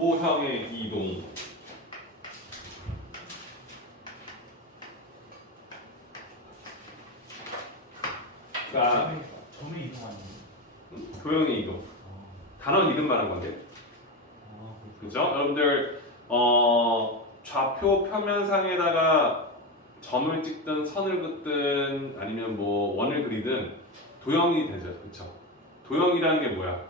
도형의 이동. 자, 점의 이동하는 도형의 이동. 단원 이름 말한 건데. 그죠? 여러분들 좌표 표면상에다가 점을 찍든 선을 긋든 아니면 뭐 원을 그리든 도형이 되죠. 그쵸? 도형이라는 게 뭐야?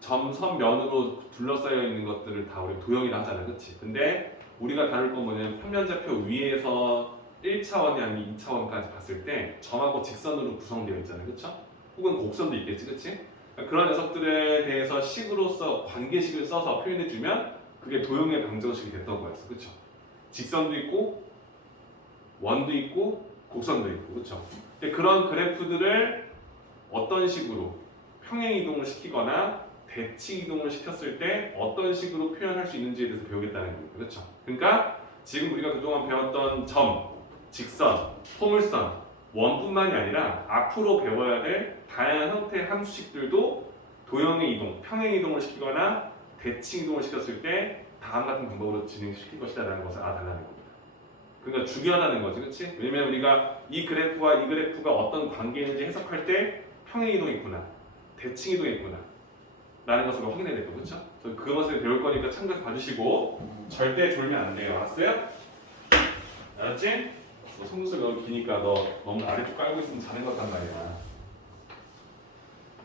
점, 선, 면으로 둘러싸여 있는 것들을 다 우리 도형이라 하잖아. 그치? 근데 우리가 다룰 건 뭐냐면 평면좌표 위에서 1차원이 아니면 2차원까지 봤을 때 점하고 직선으로 구성되어 있잖아요. 그쵸? 혹은 곡선도 있겠지. 그치? 그런 녀석들에 대해서 식으로서 관계식을 써서 표현해주면 그게 도형의 방정식이 됐던 거였어. 그쵸? 직선도 있고 원도 있고 곡선도 있고. 그쵸? 근데 그런 그래프들을 어떤 식으로 평행 이동을 시키거나 대칭 이동을 시켰을 때 어떤 식으로 표현할 수 있는지에 대해서 배우겠다는 겁니다. 그렇죠? 그러니까 지금 우리가 그동안 배웠던 점, 직선, 포물선, 원뿐만이 아니라 앞으로 배워야 될 다양한 형태의 함수식들도 도형의 이동, 평행 이동을 시키거나 대칭 이동을 시켰을 때 다음 같은 방법으로 진행시킬 것이다라는 것을 알아달라는 겁니다. 그러니까 중요하다는 거지, 그렇지? 왜냐면 우리가 이 그래프와 이 그래프가 어떤 관계에 있는지 해석할 때 평행 이동이 있구나, 대칭 이동이 있구나 라는 것을 확인해야 되고, 그렇죠? 그래서 그것을 배울 거니까 참고해서 봐주시고 절대 졸면 안 돼요. 알았어요? 알았지? 너 속눈썹이 너무 기니까 너 너무 아래쪽 깔고 있으면 자는 것 같단 말이야.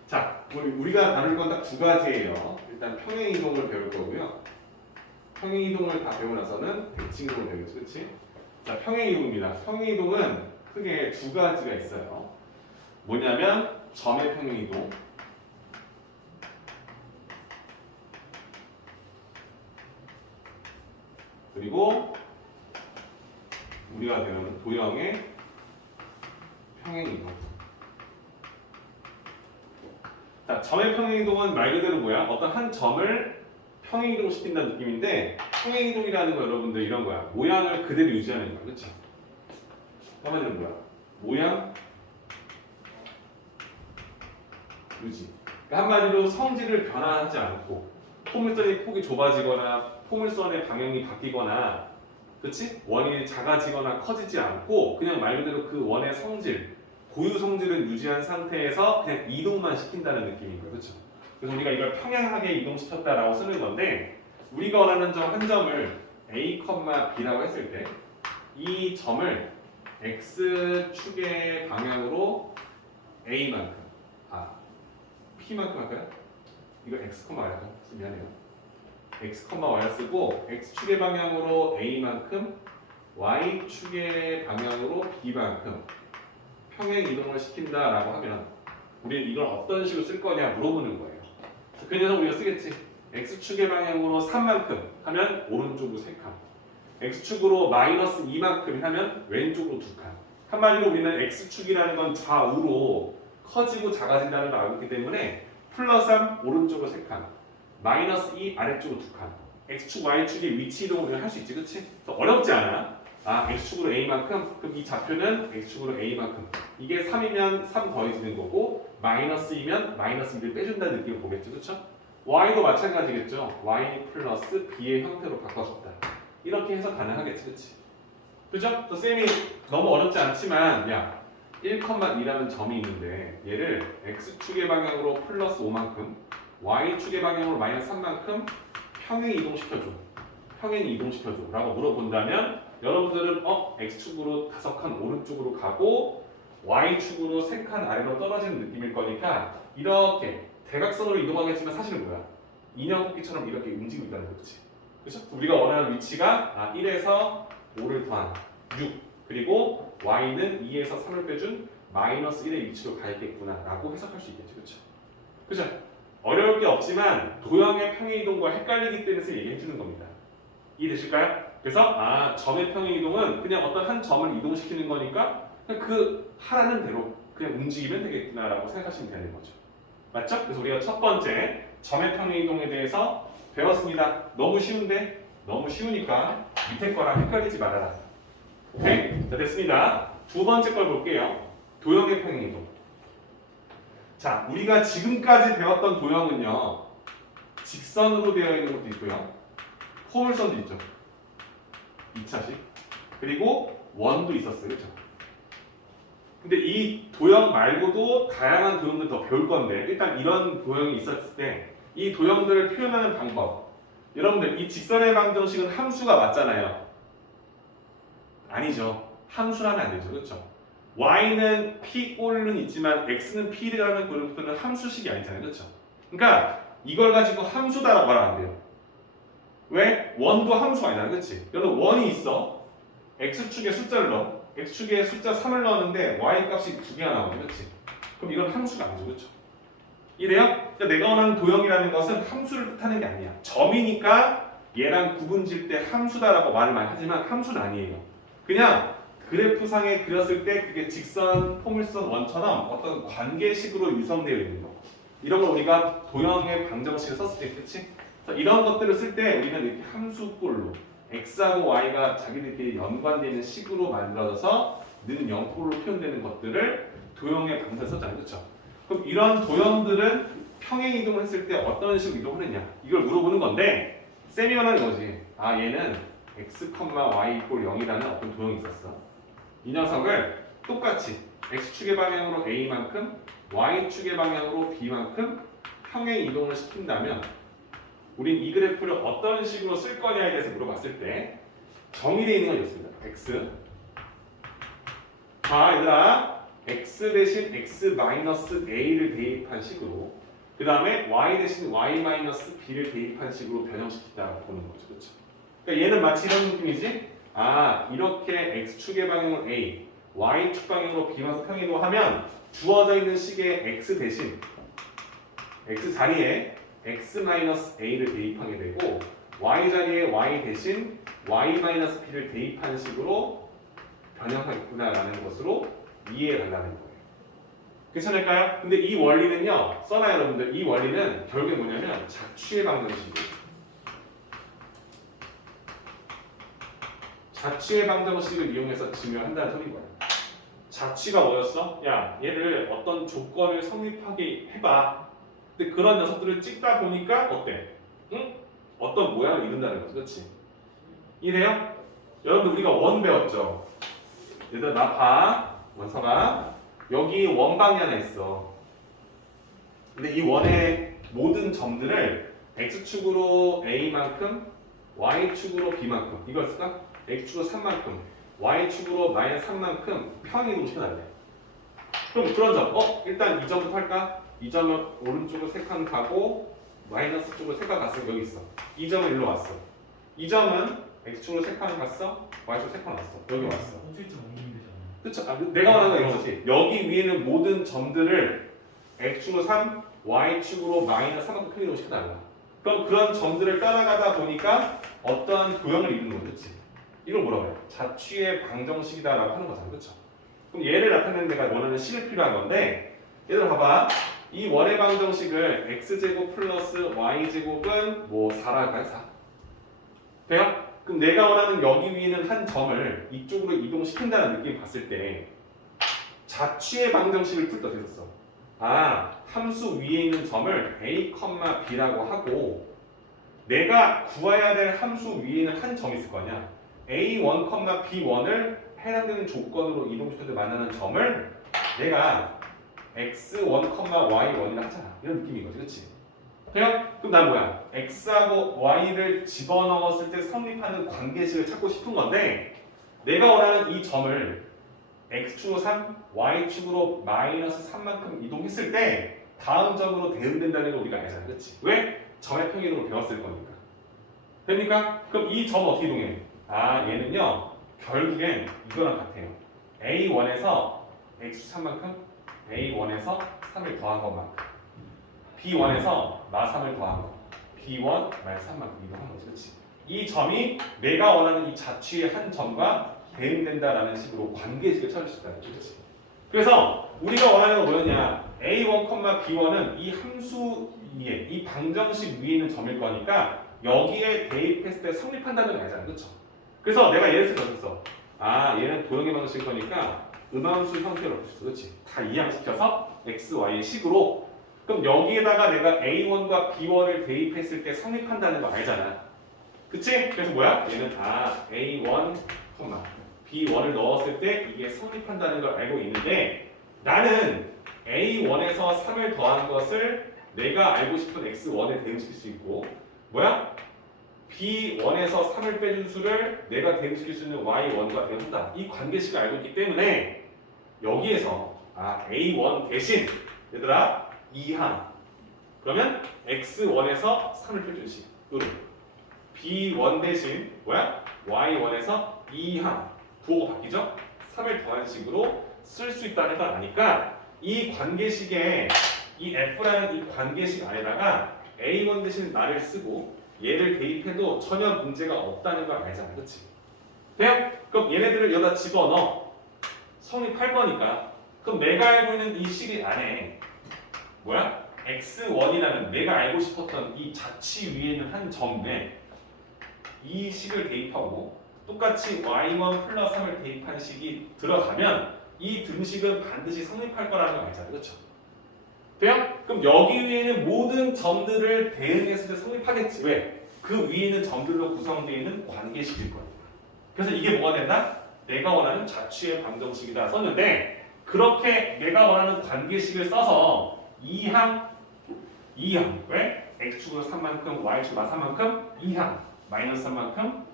자, 우리가 다룰 건 딱 두 가지예요. 일단 평행 이동을 배울 거고요. 평행 이동을 다 배우고 나서는 대칭 이동을 배우겠지, 그렇지? 자, 평행 이동입니다. 평행 이동은 크게 두 가지가 있어요. 뭐냐면 점의 평행 이동. 그리고 우리가 배우는 도형의 평행 이동. 자, 점의 평행 이동은 말 그대로 뭐야? 어떤 한 점을 평행 이동 시킨다는 느낌인데, 평행 이동이라는 거 여러분들 이런 거야. 모양을 그대로 유지하는 거야, 그렇죠? 한마디로 뭐야? 모양 유지. 그러니까 한마디로 성질을 변화하지 않고, 포물선의 폭이 좁아지거나 포물선의 방향이 바뀌거나, 그치? 원이 작아지거나 커지지 않고 그냥 말 그대로 그 원의 성질, 고유 성질을 유지한 상태에서 그냥 이동만 시킨다는 느낌인 거예요. 그렇죠? 그래서 우리가 이걸 평행하게 이동시켰다라고 쓰는 건데, 우리가 원하는 점 한 점을 A, B라고 했을 때 이 점을 X축의 방향으로 A만큼, P만큼 할까요? 이거 X, Y를 할까요? 미안해요. X, Y를 쓰고 X축의 방향으로 A만큼, Y축의 방향으로 B만큼 평행 이동을 시킨다라고 하면 우리는 이걸 어떤 식으로 쓸 거냐 물어보는 거예요. 그 녀석 우리가 쓰겠지. X축의 방향으로 3만큼 하면 오른쪽으로 3칸, X축으로 마이너스 2만큼 하면 왼쪽으로 2칸. 한마디로 우리는 X축이라는 건 좌우로 커지고 작아진다는 걸 알고 있기 때문에 플러스 3 오른쪽으로 3칸, 마이너스 2 아래쪽으로 2칸, X축, Y축의 위치 이동을 우리가 할 수 있지, 그치? 어렵지 않아. X축으로 A만큼, 그럼 이 좌표는 X축으로 A만큼. 이게 3이면 3 더해지는 거고, 마이너스 2면 마이너스 2를 빼준다는 느낌을 보겠죠, 그쵸? Y도 마찬가지겠죠. Y 플러스 B의 형태로 바꿔줬다. 이렇게 해서 가능하겠지, 그치? 그죠? 또 쌤이 너무 어렵지 않지만, 야, 1,2라는 점이 있는데 얘를 X축의 방향으로 플러스 5만큼, Y축의 방향으로 마이너스 3만큼 평행 이동시켜줘. 평행 이동시켜줘 라고 물어본다면 여러분들은 X축으로 5칸 오른쪽으로 가고 Y축으로 3칸 아래로 떨어지는 느낌일 거니까 이렇게 대각선으로 이동하겠지만 사실은 뭐야? 인형 뽑기처럼 이렇게 움직이고 있다는 거지. 그렇죠? 우리가 원하는 위치가 1에서 5를 더한 6, 그리고 Y는 2에서 3을 빼준 마이너스 1의 위치로 가 있겠구나 라고 해석할 수 있겠죠. 그렇죠? 그죠? 어려울 게 없지만 도형의 평행 이동과 헷갈리기 때문에 얘기해 주는 겁니다. 이해되실까요? 그래서 점의 평행 이동은 그냥 어떤 한 점을 이동시키는 거니까 그냥 그 하라는 대로 그냥 움직이면 되겠구나라고 생각하시면 되는 거죠. 맞죠? 그래서 우리가 첫 번째 점의 평행 이동에 대해서 배웠습니다. 너무 쉬운데? 너무 쉬우니까 밑에 거랑 헷갈리지 말아라. 오케이? 자, 됐습니다. 두 번째 걸 볼게요. 도형의 평행 이동. 자, 우리가 지금까지 배웠던 도형은요, 직선으로 되어 있는 것도 있고요. 포물선도 있죠. 2차식. 그리고 원도 있었어요. 그렇죠? 근데 이 도형 말고도 다양한 도형들 더 배울 건데 일단 이런 도형이 있었을 때 이 도형들을 표현하는 방법 여러분들 이 직선의 방정식은 함수가 맞잖아요. 아니죠. 함수라면 안 되죠. 그렇죠? y는 p 꼴은 있지만 x는 p라는 그룹들은 함수식이 아니잖아요. 그렇죠? 그러니까 이걸 가지고 함수다라고 말하면 안 돼요. 왜? 원도 함수가 아니잖아. 그렇지? 여러분 원이 있어. x축에 숫자를 넣어. x축에 숫자 3을 넣었는데 y 값이 2개가 나오네. 그렇지? 그럼 이건 함수가 아니죠. 그렇죠? 이래요? 그러니까 내가 원하는 도형이라는 것은 함수를 뜻하는 게 아니야. 점이니까 얘랑 구분질 때 함수다라고 말을 많이 하지만 함수는 아니에요. 그냥 그래프상에 그렸을 때 그게 직선, 포물선, 원처럼 어떤 관계식으로 유성되어 있는 거. 이런 걸 우리가 도형의 방정식을 썼을 때, 그렇지? 이런 것들을 쓸 때 우리는 이렇게 함수꼴로 x하고 y가 자기들끼리 연관되어 있는 식으로 만들어져서 는 0꼴로 표현되는 것들을 도형의 방정식에 썼잖아요. 그렇죠? 그럼 이런 도형들은 평행 이동을 했을 때 어떤 식으로 이동을 했냐? 이걸 물어보는 건데 쌤이 원하는 거지. 아 얘는 x, y = 0이라는 어떤 도형이 있었어. 이 녀석을 똑같이 x축의 방향으로 a만큼 y축의 방향으로 b만큼 평행 이동을 시킨다면 우린 이 그래프를 어떤 식으로 쓸 거냐에 대해서 물어봤을 때 정의되어 있는 건 있습니다. x 자 얘들아 x 대신 x-a를 대입한 식으로 그 다음에 y 대신 y-b를 대입한 식으로 변형시킨다고 보는 거죠. 그렇죠? 그러니까 얘는 마치 이런 느낌이지? 아 이렇게 x축의 방향으로 a, y축 방향으로 b만큼 평행이동하면 주어져 있는 식의 x 대신 x 자리에 x-a를 대입하게 되고 y 자리에 y 대신 y-b를 대입하는 식으로 변형하겠구나라는 것으로 이해해 달라는 거예요. 괜찮을까요? 근데 이 원리는요, 써놔요 여러분들. 이 원리는 결국에 뭐냐면 자취의 방정식이에요. 자취의 방정식을 이용해서 증명한다는 소리인 거예요. 자취가 뭐였어? 야, 얘를 어떤 조건을 성립하게 해봐. 근데 그런 녀석들을 찍다 보니까 어때? 응? 어떤 모양을 이룬다는 거지, 그렇지? 이래요? 여러분들 우리가 원 배웠죠? 얘들아 나 봐. 원서가 여기 원방이 하나 있어. 근데 이 원의 모든 점들을 x축으로 a만큼 y축으로 b만큼 이걸 쓸까? x축으로 3만큼 y축으로 -3만큼 평행이동 시켜달래. 그럼 그런 점 일단 이 점부터 할까? 이 점은 오른쪽으로 3칸 가고 마이너스 쪽으로 3칸 갔어. 여기 있어. 이 점은 일로 왔어. 이 점은 x축으로 3칸 갔어. y축으로 3칸 왔어. 여기 왔어. 그쵸? 내가 원하는 건 이거지. 여기 위에는 모든 점들을 x축으로 3, y축으로 -3만큼 평행이동 시켜달라. 그럼 그런 점들을 따라가다 보니까 어떠한 도형을 이루는 거지. 그치? 이걸 뭐라고 해요? 자취의 방정식이다라고 하는 거잖아. 그쵸? 그럼 얘를 나타내는 데가 원하는 식이 필요한 건데 얘들 봐봐. 이 원의 방정식을 x제곱 플러스 y제곱은 뭐 4랄까요? 4. 돼요? 그럼 내가 원하는 여기 위에 있는 한 점을 이쪽으로 이동시킨다는 느낌 봤을 때 자취의 방정식을 풀 때 어떻게 썼어? 아, 함수 위에 있는 점을 a, b라고 하고 내가 구해야 될 함수 위에 있는 한 점이 있을 거 아니야. a1, b1을 해당되는 조건으로 이동시킬 때 만나는 점을 내가 x1, y1이라 하잖아. 이런 느낌인 거지. 그치? 돼요? 그럼 난 뭐야? x하고 y를 집어넣었을 때 성립하는 관계식을 찾고 싶은 건데 내가 원하는 이 점을 x축으로 3, y축으로 -3만큼 이동했을 때 다음 점으로 대응된다는 걸 우리가 알잖아. 그렇지? 왜? 점의 평이동을 배웠을 거니까. 됩니까? 그럼 이 점 어떻게 이동해? 아 얘는요 결국엔 이거랑 같아요. a1에서 x축 3만큼 a1에서 3을 더한 것만큼 b1에서 -3을 더한 거 b1 -3만큼 이동한 거지. 그렇지? 이 점이 내가 원하는 이 자취의 한 점과 대응된다라는 식으로 관계식을 찾을 수 있다는 거지. 그래서 우리가 원하는 건 뭐였냐? a1, b1은 이 함수 위에 이 방정식 위에 있는 점일 거니까 여기에 대입했을 때 성립한다는 거 알잖아. 그렇죠? 그래서 내가 예를 들어서 아 얘는 도형의 방정식일 거니까 음함수 형태로 볼수 있어. 그렇지? 다 이항시켜서 x, y의 식으로 그럼 여기에다가 내가 A1과 B1을 대입했을 때 성립한다는 거 알잖아. 그치? 그래서 뭐야? 얘는 A1, B1을 넣었을 때 이게 성립한다는 걸 알고 있는데 나는 A1에서 3을 더한 것을 내가 알고 싶은 X1에 대응시킬 수 있고 뭐야? B1에서 3을 빼준 수를 내가 대응시킬 수 있는 Y1과 대응한다. 이 관계식을 알고 있기 때문에 여기에서 A1 대신 얘들아 2항 그러면 X1에서 3을 빼준 식 요런 B1 대신 뭐야? Y1에서 2항 부호가 바뀌죠? 3을 더한 식으로 쓸 수 있다는 걸 아니까 이 관계식에 이 F라는 이 관계식 안에다가 A1 대신 나를 쓰고 얘를 대입해도 전혀 문제가 없다는 걸 알잖아. 그치? 돼요? 그럼 얘네들을 여기다 집어넣어. 성립할 거니까. 그럼 내가 알고 있는 이 식이 안에 뭐야? X1이라는 내가 알고 싶었던 이 자취 위에 있는 한 점에 이 식을 대입하고 똑같이 Y1 플러스 3을 대입한 식이 들어가면 이 등식은 반드시 성립할 거라는 거 알잖아. 그렇죠? 돼요? 그럼 여기 위에 있는 모든 점들을 대응했을 때 성립하겠지. 왜? 그 위에 있는 점들로 구성되어 있는 관계식일 거니까. 그래서 이게 뭐가 된다? 내가 원하는 자취의 방정식이다 썼는데 그렇게 내가 원하는 관계식을 써서 2항 왜? x축으로 3만큼 y축으로 3만큼 2항 마이너스 3만큼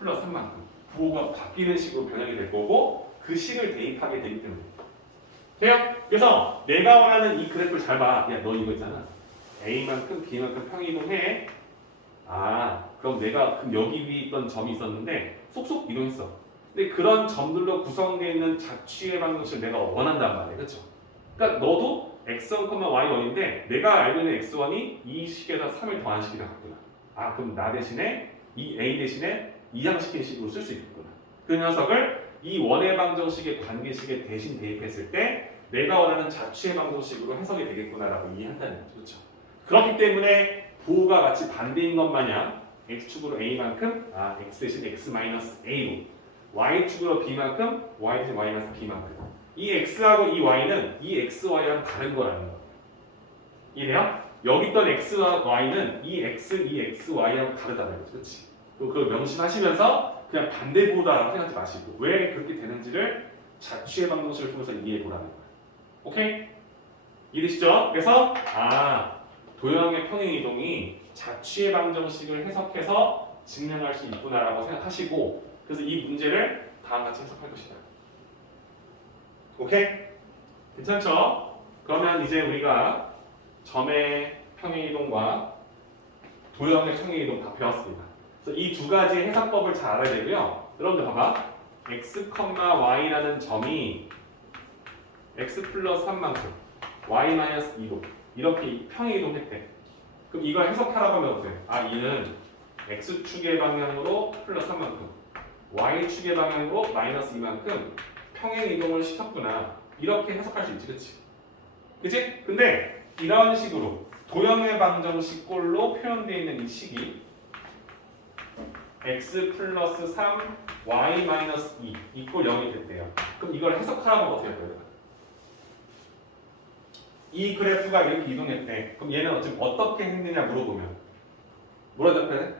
플러스 3만큼 부호가 바뀌는 식으로 변형이 될 거고 그 식을 대입하게 되기 때문에 돼요? 그래서 내가 원하는 이 그래프를 잘 봐. 야, 너 이거 있잖아. A만큼 B만큼 평이동해. 그럼 내가 여기 위에 있던 점이 있었는데 속속 이동했어. 근데 그런 점들로 구성되어 있는 자취의 방정식을 내가 원한단 말이야. 그렇죠? 그러니까 너도 x1, y1인데 내가 알고 있는 x1이 이 식에다 3을 더한 식이라 같구나. 그럼 나 대신에 이 a 대신에 이항시킨 식으로 쓸 수 있겠구나. 그 녀석을 이 원의 방정식의 관계식에 대신 대입했을 때 내가 원하는 자취의 방정식으로 해석이 되겠구나라고 이해한다는 거죠. 그렇죠? 그렇기 때문에 부호가 마치 반대인 것 마냥 x축으로 a만큼 x 대신 x 마이너스 a로 y축으로 b만큼 y 대신 y 마이너스 b만큼 이 x하고 이 y는 이 xy랑 다른 거라는 거. 이해돼요? 여기 있던 x와 y는 이 x, 이 xy하고 다르다는 거죠. 그렇지? 그걸 명심하시면서 그냥 반대보다라고 생각하지 마시고 왜 그렇게 되는지를 자취의 방정식을 통해서 이해해보라는 거예요. 오케이? 이해되시죠? 그래서 도형의 평행이동이 자취의 방정식을 해석해서 증명할 수 있구나라고 생각하시고 그래서 이 문제를 다음과 같이 해석할 것이다. 오케이? 괜찮죠? 그러면 이제 우리가 점의 평행이동과 도형의 평행이동 다 배웠습니다. 그래서 이 두 가지 해석법을 잘 알아야 되고요. 여러분들 봐봐. x, y라는 점이 x 플러스 3만큼 y 마이너스 2도 이렇게 평행이동했대. 그럼 이걸 해석하라고 하면 어때? 얘는 x축의 방향으로 플러스 3만큼 y축의 방향으로 마이너스 2만큼 평행이동을 시켰구나. 이렇게 해석할 수 있지. 그치? 그치? 근데 이런 식으로 도형의 방정식 꼴로 표현되어 있는 이 식이 x 플러스 3 y 마이너스 2 이꼴 0이 됐대요. 그럼 이걸 해석하라면 어떻게 할 거예요? 이 그래프가 이렇게 이동했대. 그럼 얘는 지금 어떻게 했느냐 물어보면 뭐라 답해야 돼?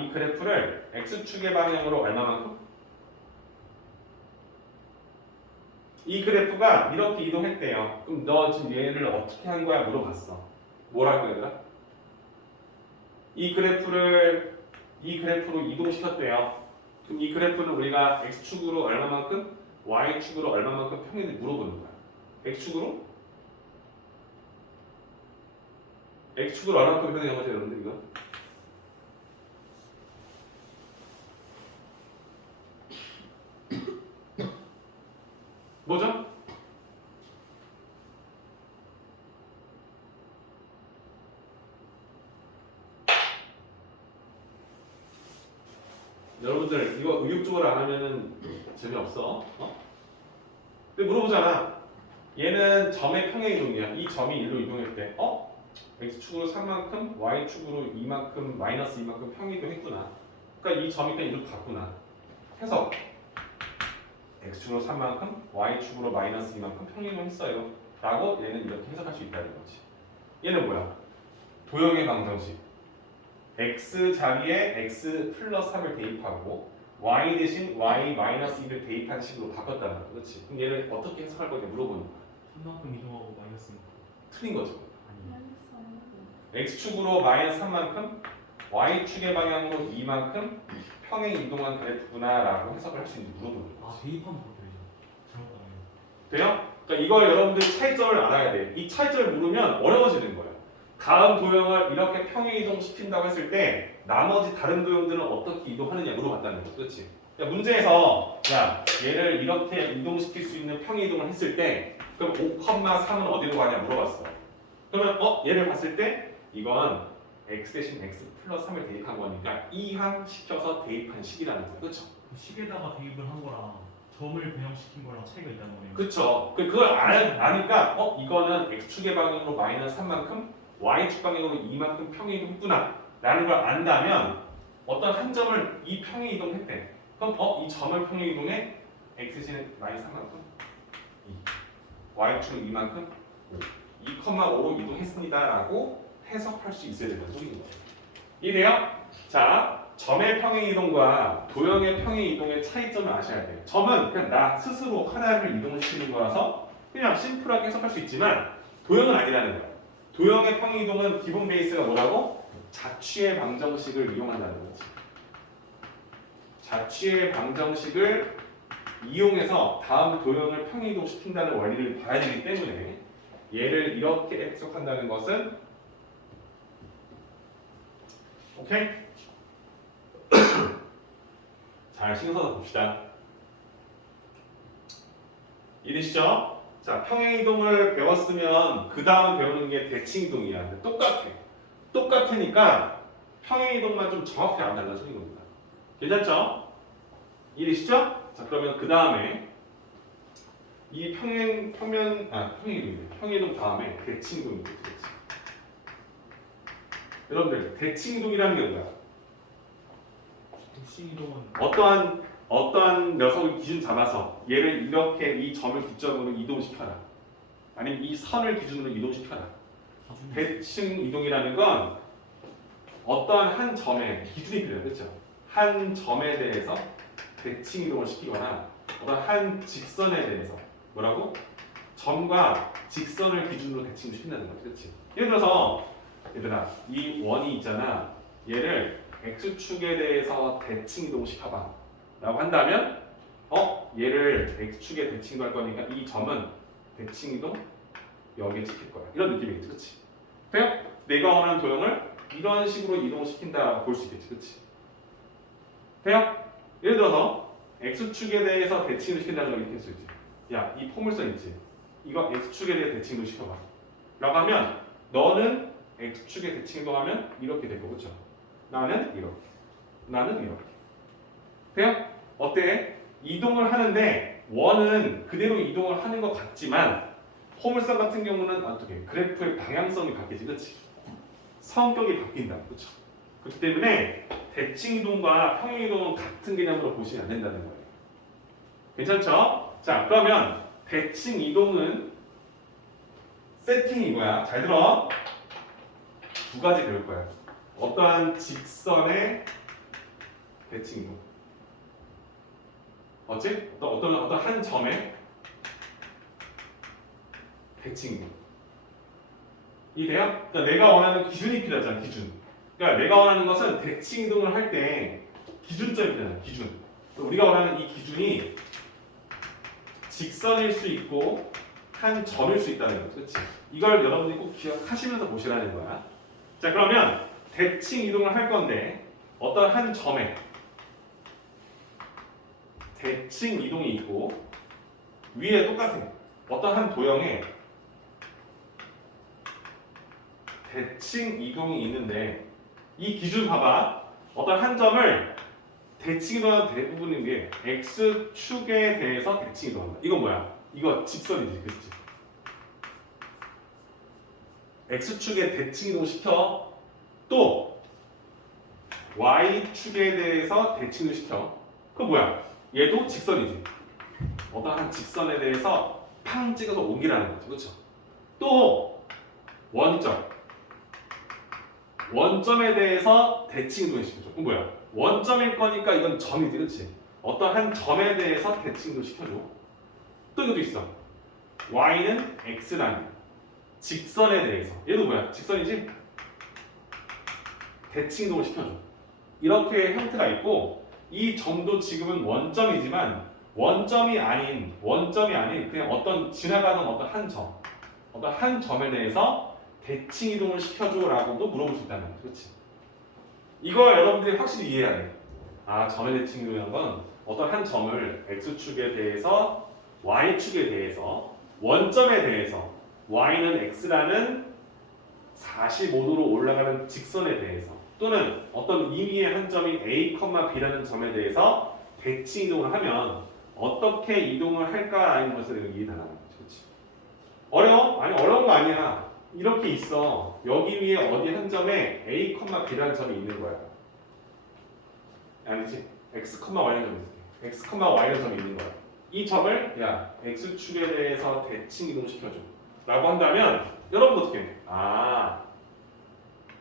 이 그래프를 x축의 방향으로 얼마만큼? 이 그래프가 이렇게 이동했대요. 그럼 너 지금 얘를 어떻게 한 거야 물어봤어. 뭐라고 얘들아? 이 그래프로 이동시켰대요. 그럼 이 그래프는 우리가 x축으로 얼마만큼, y축으로 얼마만큼 평행인지 물어보는 거야. x축으로 얼마만큼 평행인 거죠, 여러분들 이거? 뭐죠? 여러분들 이거 의욕적으로 안 하면은 재미없어. 근데 물어보잖아. 얘는 점의 평행이동이야. 이 점이 일로 이동했대. x축으로 3만큼, y축으로 2만큼, 마이너스 2만큼 평행이동했구나. 그러니까 이 점이 그냥 이렇게 갔구나. 해석. x축으로 3만큼, y축으로 마이너스 2만큼 평행이동했어요. 라고 얘는 이렇게 해석할 수 있다는 거지. 얘는 뭐야? 도형의 방정식. x 자리에 x 플러스 3을 대입하고 y 대신 y 마이너스 2를 대입한 식으로 바꿨다는 거. 그렇지? 그럼 얘를 어떻게 해석할 거냐 물어보는 거야. 3만큼 이동하고 마이너스 틀린 거죠. 아니 x축으로 마이너스 3만큼 y축의 방향으로 2만큼 평행 이동한 그래프구나 라고 해석을 할 수 있는지 물어보는 거지. 대입하면 그렇게 되죠. 잘못 가네요. 돼요? 그러니까 이걸 여러분들 차이점을 알아야 돼. 이 차이점을 모르면 어려워지는 거예요. 다음 도형을 이렇게 평행 이동시킨다고 했을 때 나머지 다른 도형들은 어떻게 이동하느냐 물어봤다는 거죠. 그렇지? 그러니까 문제에서 야 얘를 이렇게 이동시킬 수 있는 평행 이동을 했을 때 그럼 5,3은 어디로 가냐 물어봤어. 그러면 얘를 봤을 때 이건 x 대신 x 플러스 3을 대입한 거니까 이항시켜서 대입한 식이라는 거예요. 그렇죠? 그 식에다가 대입을 한 거랑 점을 변형시킨 거랑 차이가 있다는 거네요. 그쵸. 그걸 아니까 이거는 x축의 방향으로 마이너스 3만큼 y축 방향으로 2만큼 평행 이동했구나 라는 걸 안다면 어떤 한 점을 이 평행 이동했대. 그럼 이 점을 평행 이동해 x는 마이너스 3만큼 2 y축은 2만큼 5 2,5로 이동했습니다 라고 해석할 수 있어야 된다는 소리인 거예요. 이해돼요? 자, 점의 평행 이동과 도형의 평행 이동의 차이점을 아셔야 돼요. 점은 그냥 나 스스로 하나를 이동시키는 거라서 그냥 심플하게 해석할 수 있지만 도형은 아니라는 거예요. 도형의 평행 이동은 기본 베이스가 뭐라고? 자취의 방정식을 이용한다는 거지. 자취의 방정식을 이용해서 다음 도형을 평행 이동시킨다는 원리를 봐야 되기 때문에 얘를 이렇게 해석한다는 것은 오케이? 잘 신경 써서 봅시다. 이해되시죠? 자, 평행이동을 배웠으면 그 다음 배우는 게 대칭이동이야. 근데 똑같아. 똑같으니까 평행이동만 좀 정확히 안다는 소리인 겁니다. 괜찮죠? 이해되시죠? 자, 그러면 그 다음에 이 평행이동 다음에 대칭이동이 되겠지. 여러분들 대칭이동이라는 게 뭐야? 대칭이동은 어떠한 녀석을 기준 잡아서 얘를 이렇게 이 점을 기점으로 이동시켜라. 아니면 이 선을 기준으로 이동시켜라. 기준이 대칭 이동이라는 건 어떠한 한 점에 기준이 필요해요. 그렇죠? 한 점에 대해서 대칭 이동을 시키거나 어떤 한 직선에 대해서 뭐라고? 점과 직선을 기준으로 대칭을 시킨다는 거지. 그렇지? 예를 들어서 얘들아 이 원이 있잖아. 얘를 x축에 대해서 대칭 이동시켜봐 라고 한다면 얘를 x축에 대칭 할 거니까 이 점은 대칭 이동 여기에 시킬 거야. 이런 느낌이겠지. 그치? 돼요? 내가 원하는 도형을 이런 식으로 이동시킨다라고 볼 수 있겠지. 그치? 돼요? 예를 들어서 x축에 대해서 대칭을 시킨다는 걸 이렇게 할 수 있지. 야, 이 포물선 있지? 이거 x축에 대해 대칭을 시켜봐 라고 하면 너는 x축에 대칭 이동하면 이렇게 될 거고, 그쵸? 나는 이렇게, 나는 이렇게. 돼요? 어때? 이동을 하는데 원은 그대로 이동을 하는 것 같지만 포물선 같은 경우는 어떻게? 그래프의 방향성이 바뀌지, 그렇지? 성격이 바뀐다, 그렇죠? 그렇기 때문에 대칭 이동과 평행 이동은 같은 개념으로 보시면 안 된다는 거예요. 괜찮죠? 자, 그러면 대칭 이동은 세팅이 이거야. 잘 들어. 두 가지 배울 거야. 어떠한 직선의 대칭 이동. 어찌? 어떤 한 점의 대칭 이동. 이해돼요? 그러니까 내가 원하는 기준이 필요하잖아. 기준. 그러니까 내가 원하는 것은 대칭 이동을 할 때 기준점이잖아. 기준. 우리가 원하는 이 기준이 직선일 수 있고 한 점일 수 있다는 거죠. 그렇지? 이걸 여러분들이 꼭 기억하시면서 보시라는 거야. 자, 그러면 대칭 이동을 할 건데 어떤 한 점에 대칭 이동이 있고 위에 똑같아. 어떤 한 도형에 대칭 이동이 있는데 이 기준 봐봐. 어떤 한 점을 대칭 이동하는 대부분인 게 x축에 대해서 대칭 이동한다. 이건 뭐야? 이거 직선이지, 그렇지? x축에 대칭 이동 시켜. 또 y축에 대해서 대칭을 시켜. 그건 뭐야? 얘도 직선이지. 어떤 한 직선에 대해서 팡 찍어서 옮기라는 거죠, 그렇죠? 또 원점에 대해서 대칭 이동을 시켜줘. 그럼 뭐야? 원점일 거니까 이건 점이지, 그렇지? 어떤 한 점에 대해서 대칭 이동을 시켜줘. 또 이것도 있어. y는 x라는 직선에 대해서. 얘도 뭐야? 직선이지? 대칭 이동을 시켜줘. 이렇게 형태가 있고 이 점도 지금은 원점이지만 원점이 아닌 그냥 어떤 지나가던 어떤 한 점에 대해서 대칭 이동을 시켜줘라고도 물어볼 수 있다는 거지, 그렇지? 이거 여러분들이 확실히 이해해야 돼. 아, 점의 대칭 이동이라는 건 어떤 한 점을 x축에 대해서 y축에 대해서 원점에 대해서 y는 x라는 45도로 올라가는 직선에 대해서 또는 어떤 임의의 한 점인 a, b라는 점에 대해서 대칭 이동을 하면 어떻게 이동을 할까라는 것을 이해하는 거지, 그렇지? 어려워? 아니 어려운 거 아니야. 이렇게 있어. 여기 위에 어디 한 점에 a, b라는 점이 있는 거야. 아니지? x, y라는 점이 있어. x, y라는 점이 있는 거야. 이 점을 야 x축에 대해서 대칭 이동시켜줘 라고 한다면 여러분 어떻게 해?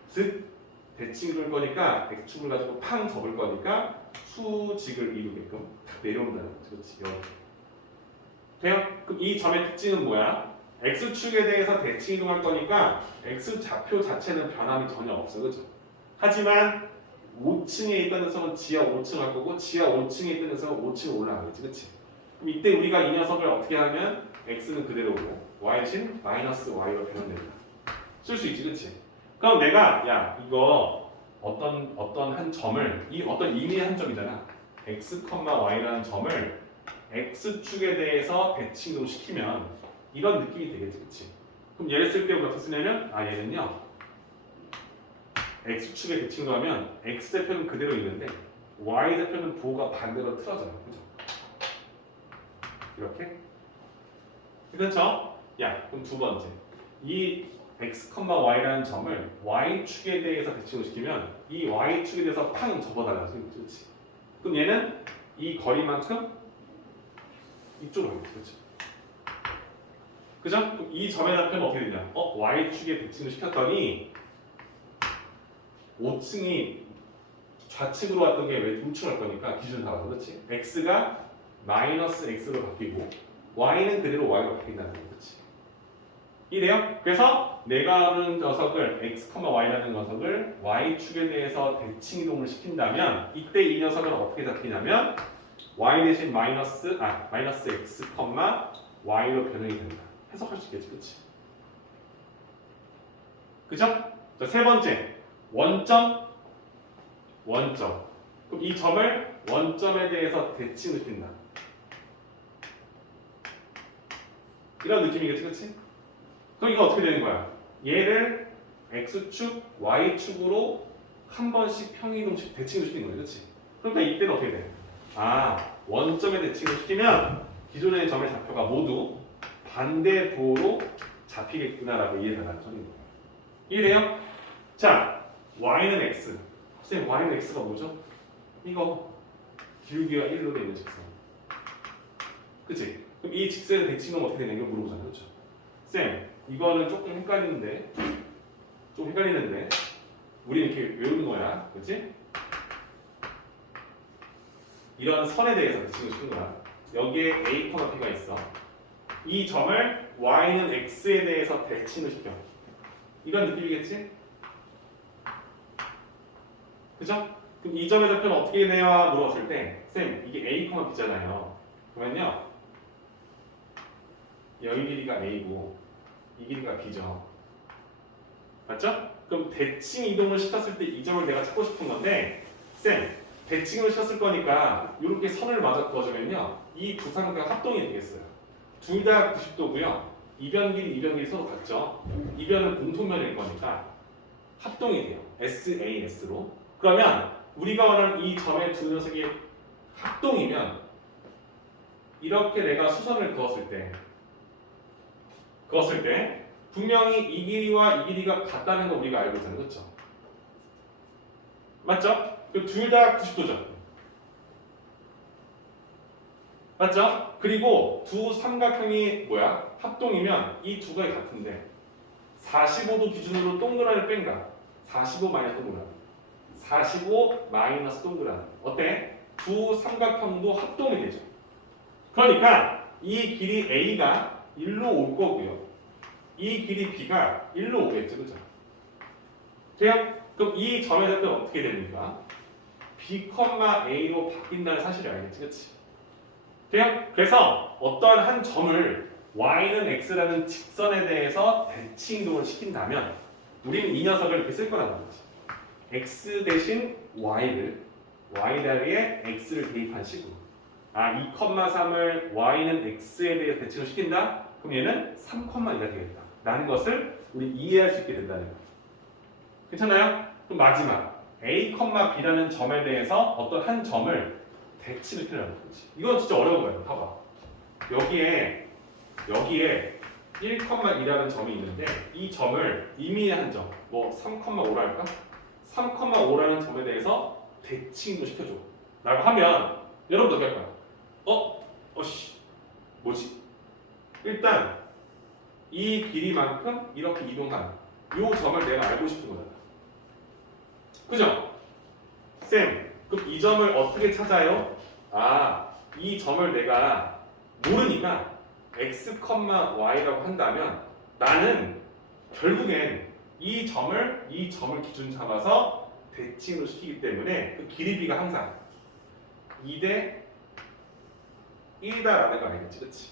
즉 대칭 이동일 거니까 x축을 가지고 팡 접을 거니까 수직을 이루게끔 탁 내려온다는 거지. 그렇지? 이렇게. 돼요? 그럼 이 점의 특징은 뭐야? x축에 대해서 대칭 이동할 거니까 x좌표 자체는 변함이 전혀 없어. 그죠? 하지만 5층에 있던 녀석은 지하 5층 할 거고 지하 5층에 있던 녀석은 5층 올라가겠지. 그치? 그럼 이때 우리가 이 녀석을 어떻게 하면 x는 그대로고 y 대신 마이너스 y로 변형됩니다. 쓸 수 있지. 그치? 그럼 내가 야 이거 어떤 한 점을 이 어떤 임의의 한 점이잖아. x, y라는 점을 x축에 대해서 대칭으로 시키면 이런 느낌이 되겠지. 그치? 그럼 얘를 쓸 때 우리가 어떻게 쓰냐면 얘는요 x축에 대칭으로 하면 x좌표는 그대로 있는데 y좌표는 부호가 반대로 틀어져요. 그죠? 이렇게? 그렇죠? 야 그럼 두 번째 이 x, y라는 점을 y축에 대해서 대칭을 시키면 이 y축에 대해서 팡 접어달라고 생각해. 그렇지? 그럼 얘는 이 거리만큼 이쪽으로 가겠지. 그렇지? 그죠? 그럼 이 점의 좌표는 어떻게 되냐? y축에 대칭을 시켰더니 5층이 좌측으로 왔던 게 왜 우측으로 갈 거니까 기준을 잡아서 그렇지? x가 마이너스 x로 바뀌고 y는 그대로 y로 바뀐다는 거 그렇지? 이래요? 그래서 내가 하는 녀석을 x, y라는 녀석을 y축에 대해서 대칭 이동을 시킨다면 이때 이 녀석은 어떻게 잡히냐면 y 대신 마이너스 x, y로 변형이 된다. 해석할 수 있겠지, 그렇지? 그죠? 자, 세 번째 원점. 그럼 이 점을 원점에 대해서 대칭을 시킨다. 이런 느낌이겠지, 그렇지? 그럼 이거 어떻게 되는 거야? 얘를 x축, y축으로 한 번씩 평이동식 대칭을 시키는 거야, 그렇지? 그러니까 이때는 어떻게 돼? 원점에 대칭을 시키면 기존의 점의 좌표가 모두 반대 부호로 잡히겠구나라고 이해가 가는 소리인 거야. 이해돼요? 자, y는 x. 선생님, y는 x가 뭐죠? 이거 기울기가 1로 되어 있는 직선. 그치? 그럼 이 직선의 대칭은 어떻게 되냐 이거 물어보잖아요. 그렇죠? 쌤, 이거는 조금 헷갈리는데 우리 이렇게 외우는 거야. 그치? 이런 선에 대해서 대칭을 시킨 거야. 여기에 a, b가 있어. 이 점을 y는 x에 대해서 대칭을 시켜. 이런 느낌이겠지? 그죠? 그럼 이 점의 좌표는 어떻게 되냐 물어봤을 때 쌤, 이게 a, b잖아요. 그러면요 여기 길이가 a고 이 길이가 b죠. 맞죠? 그럼 대칭 이동을 시켰을 때 이 점을 내가 찾고 싶은 건데 쌤, 대칭을 시켰을 거니까 이렇게 선을 맞아 그어주면요 이 두 상대가 합동이 되겠어요. 둘 다 90도고요. 이변 길이 서로 같죠. 이변은 공통면일 거니까 합동이 돼요. SAS로. 그러면 우리가 원하는 이 점의 두 녀석이 합동이면 이렇게 내가 수선을 그었을 때 분명히 이 길이와 이 길이가 같다는 거 우리가 알고 있잖아요. 그렇죠? 맞죠? 둘 다 90도죠. 맞죠? 그리고 두 삼각형이 뭐야? 합동이면 이 두 가지 같은데 45도 기준으로 동그라미 뺀가? 45 마이너스 동그라미 45 마이너스 동그라미 어때? 두 삼각형도 합동이 되죠. 그러니까 이 길이 A가 1로 올 거고요. 이 길이 B가 1로 오겠죠. 그죠? 돼요? 그럼 이 점의 좌표는 어떻게 됩니까? B, A로 바뀐다는 사실을 알겠지. 그치? 돼요? 그래서 어떠한 한 점을 y는 x라는 직선에 대해서 대칭 이동을 시킨다면 우리는 이 녀석을 이렇게 쓸 거란 말이지. x 대신 y를 y 다리에 x를 대입한 식으로. 아, 2,3을 y는 x에 대해 대칭을 시킨다? 그럼 얘는 3,2가 되겠다. 라는 것을 우리 이해할 수 있게 된다는 거예요. 괜찮아요? 그럼 마지막 a, b라는 점에 대해서 어떤 한 점을 대칭을 표현하는 거지. 이건 진짜 어려운 거예요. 봐봐. 여기에 1,2라는 점이 있는데 이 점을 의미의 한 점, 뭐 3,5랄까? 3,5라는 점에 대해서 대칭도 시켜줘. 라고 하면 여러분 어떻게 할 거야? 뭐지? 일단 이 길이만큼 이렇게 이동한 이 점을 내가 알고 싶은 거잖아. 그죠? 쌤, 그럼 이 점을 어떻게 찾아요? 아, 이 점을 내가 모르니까 x, y라고 한다면 나는 결국엔 이 점을 기준 잡아서 대칭으로 시키기 때문에 그 길이 b가 항상 2대 1이다라는 거 알겠지? 그치?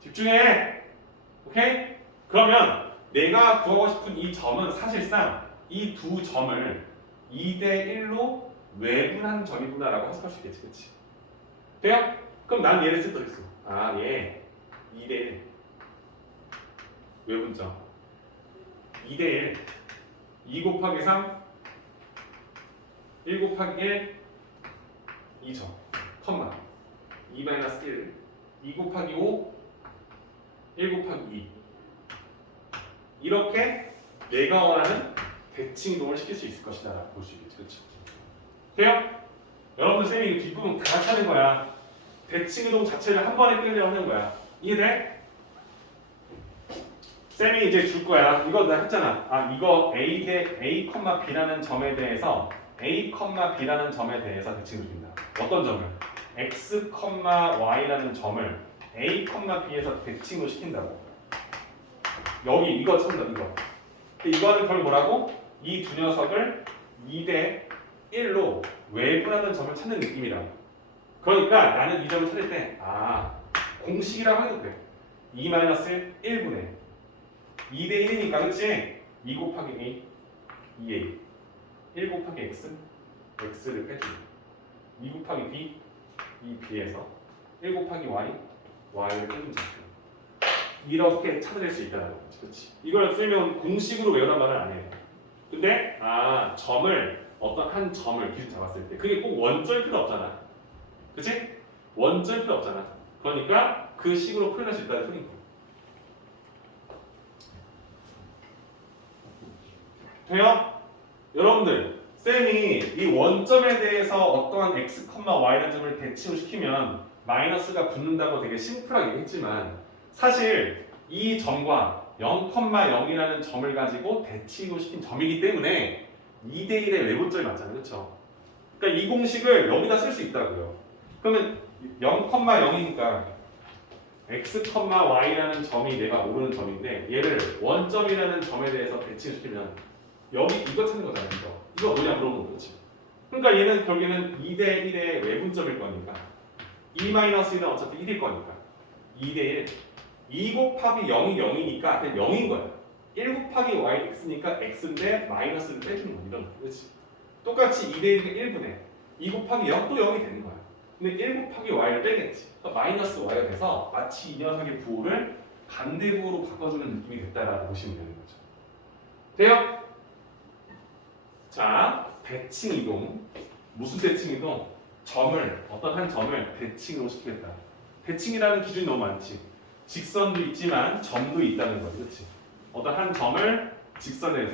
집중해! 오케이? 그러면 내가 구하고 싶은 이 점은 사실상 이 두 점을 2대 1로 외분한 점이구나라고 해석할 수 있겠지, 그치? 돼요? 그럼 난 얘를 쓸 거 있어. 아, 얘 2대 1 외분점 2대 1 2 곱하기 3 1 곱하기 1 2점 컴마 2 마이너스 1 2 곱하기 5 1 곱하기 2 이렇게 내가 원하는 대칭 이동을 시킬 수 있을 것이다 라고 볼 수 있겠지, 그치? 돼요? 여러분들 쌤이 이 뒷부분 다 같이 하는 거야. 대칭 이동 자체를 한 번에 끌려고 하는 거야. 이해돼? 쌤이 이제 줄 거야. 이거 나 했잖아. 아, 이거 A 대 A, B라는 점에 대해서 A, B라는 점에 대해서 대칭을 준다. 어떤 점을? X, Y라는 점을 A, B에서 대칭을 시킨다고. 여기 이거 찾는다. 이거. 이거는 결국 뭐라고? 이 두 녀석을 2대 1로 외분하는 점을 찾는 느낌이라고. 그러니까 나는 이 점을 찾을 때 공식이라고 해도 돼. 2-1 1분의 2대 1이니까 그치? 2 곱하기 A 2A 1 곱하기 X X를 빼주고 2 곱하기 B 2B에서 1 곱하기 Y Y를 빼주면 이렇게 찾아낼 수 있다는 거지. 그치? 이걸 쓰면 공식으로 외우란 말은 아니에요. 근데 점을 어떤 한 점을 기준 잡았을 때 그게 꼭 원점일 필요 없잖아. 그치? 원점일 필요 없잖아. 그러니까 그 식으로 표현할 수 있다는 소리인 거야. 돼요? 여러분들 쌤이 이 원점에 대해서 어떠한 x, y라는 점을 대칭을 시키면 마이너스가 붙는다고 되게 심플하게 했지만 사실 이 점과 0,0이라는 점을 가지고 대칭을 시킨 점이기 때문에 2대 1의 외분점이 맞잖아요. 그렇죠? 그러니까 이 공식을 여기다 쓸 수 있다고요. 그러면 0,0이니까 x, y라는 점이 내가 모르는 점인데 얘를 원점이라는 점에 대해서 대칭을 시키면 여기 이거 찾는 거잖아요. 이거 뭐냐 물어보는 거지. 그러니까 얘는 결국에는 2대 1의 외분점일 거니까 2-1은 어차피 1일 거니까 2대 1 2 곱하기 0이 0이니까 그냥 0인 거야. 1 곱하기 y x니까 x인데 마이너스를 빼주는 거 이런 거. 그렇지? 똑같이 2대 1이니까 1분의 2 곱하기 0 또 0이 되는 거야. 근데 1 곱하기 y를 빼겠지. 그러니까 마이너스 y가 돼서 마치 이 녀석의 부호를 반대부호로 바꿔주는 느낌이 됐다라고 보시면 되는 거죠. 돼요? 자, 대칭 이동. 무슨 대칭 이동? 어떤 한 점을 대칭으로 시키겠다. 대칭이라는 기준이 너무 많지. 직선도 있지만 점도 있다는 거지, 그렇지? 어떤 한 점을 직선에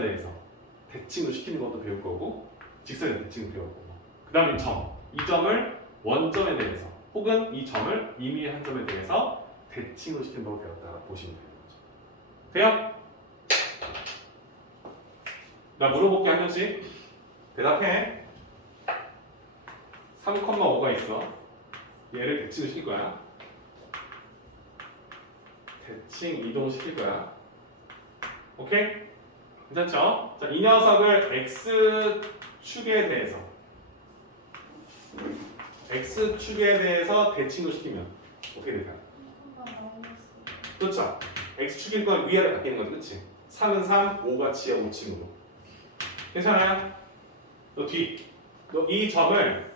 대해서 대칭을 시키는 것도 배울 거고, 직선에 대칭을 배울 거고. 그 다음에 이 점을 원점에 대해서 혹은 이 점을 임의의 한 점에 대해서 대칭으로 시킨 방법이 되었다 보시면 되는 거죠. 돼요? 나 물어볼게 한 명씩 대답해. 3,5가 있어. 얘를 대칭을 시킬 거야. 대칭 이동시킬 거야. 오케이? 괜찮죠? 자, 이 녀석을 x축에 대해서 x축에 대해서 대칭을 시키면 어떻게 될까요? 그렇죠? x축일 건 위아래 바뀌는 거지, 그렇지? 3은 3, 5가 지하 5층으로. 괜찮아요? 너 뒤. 너 이 점을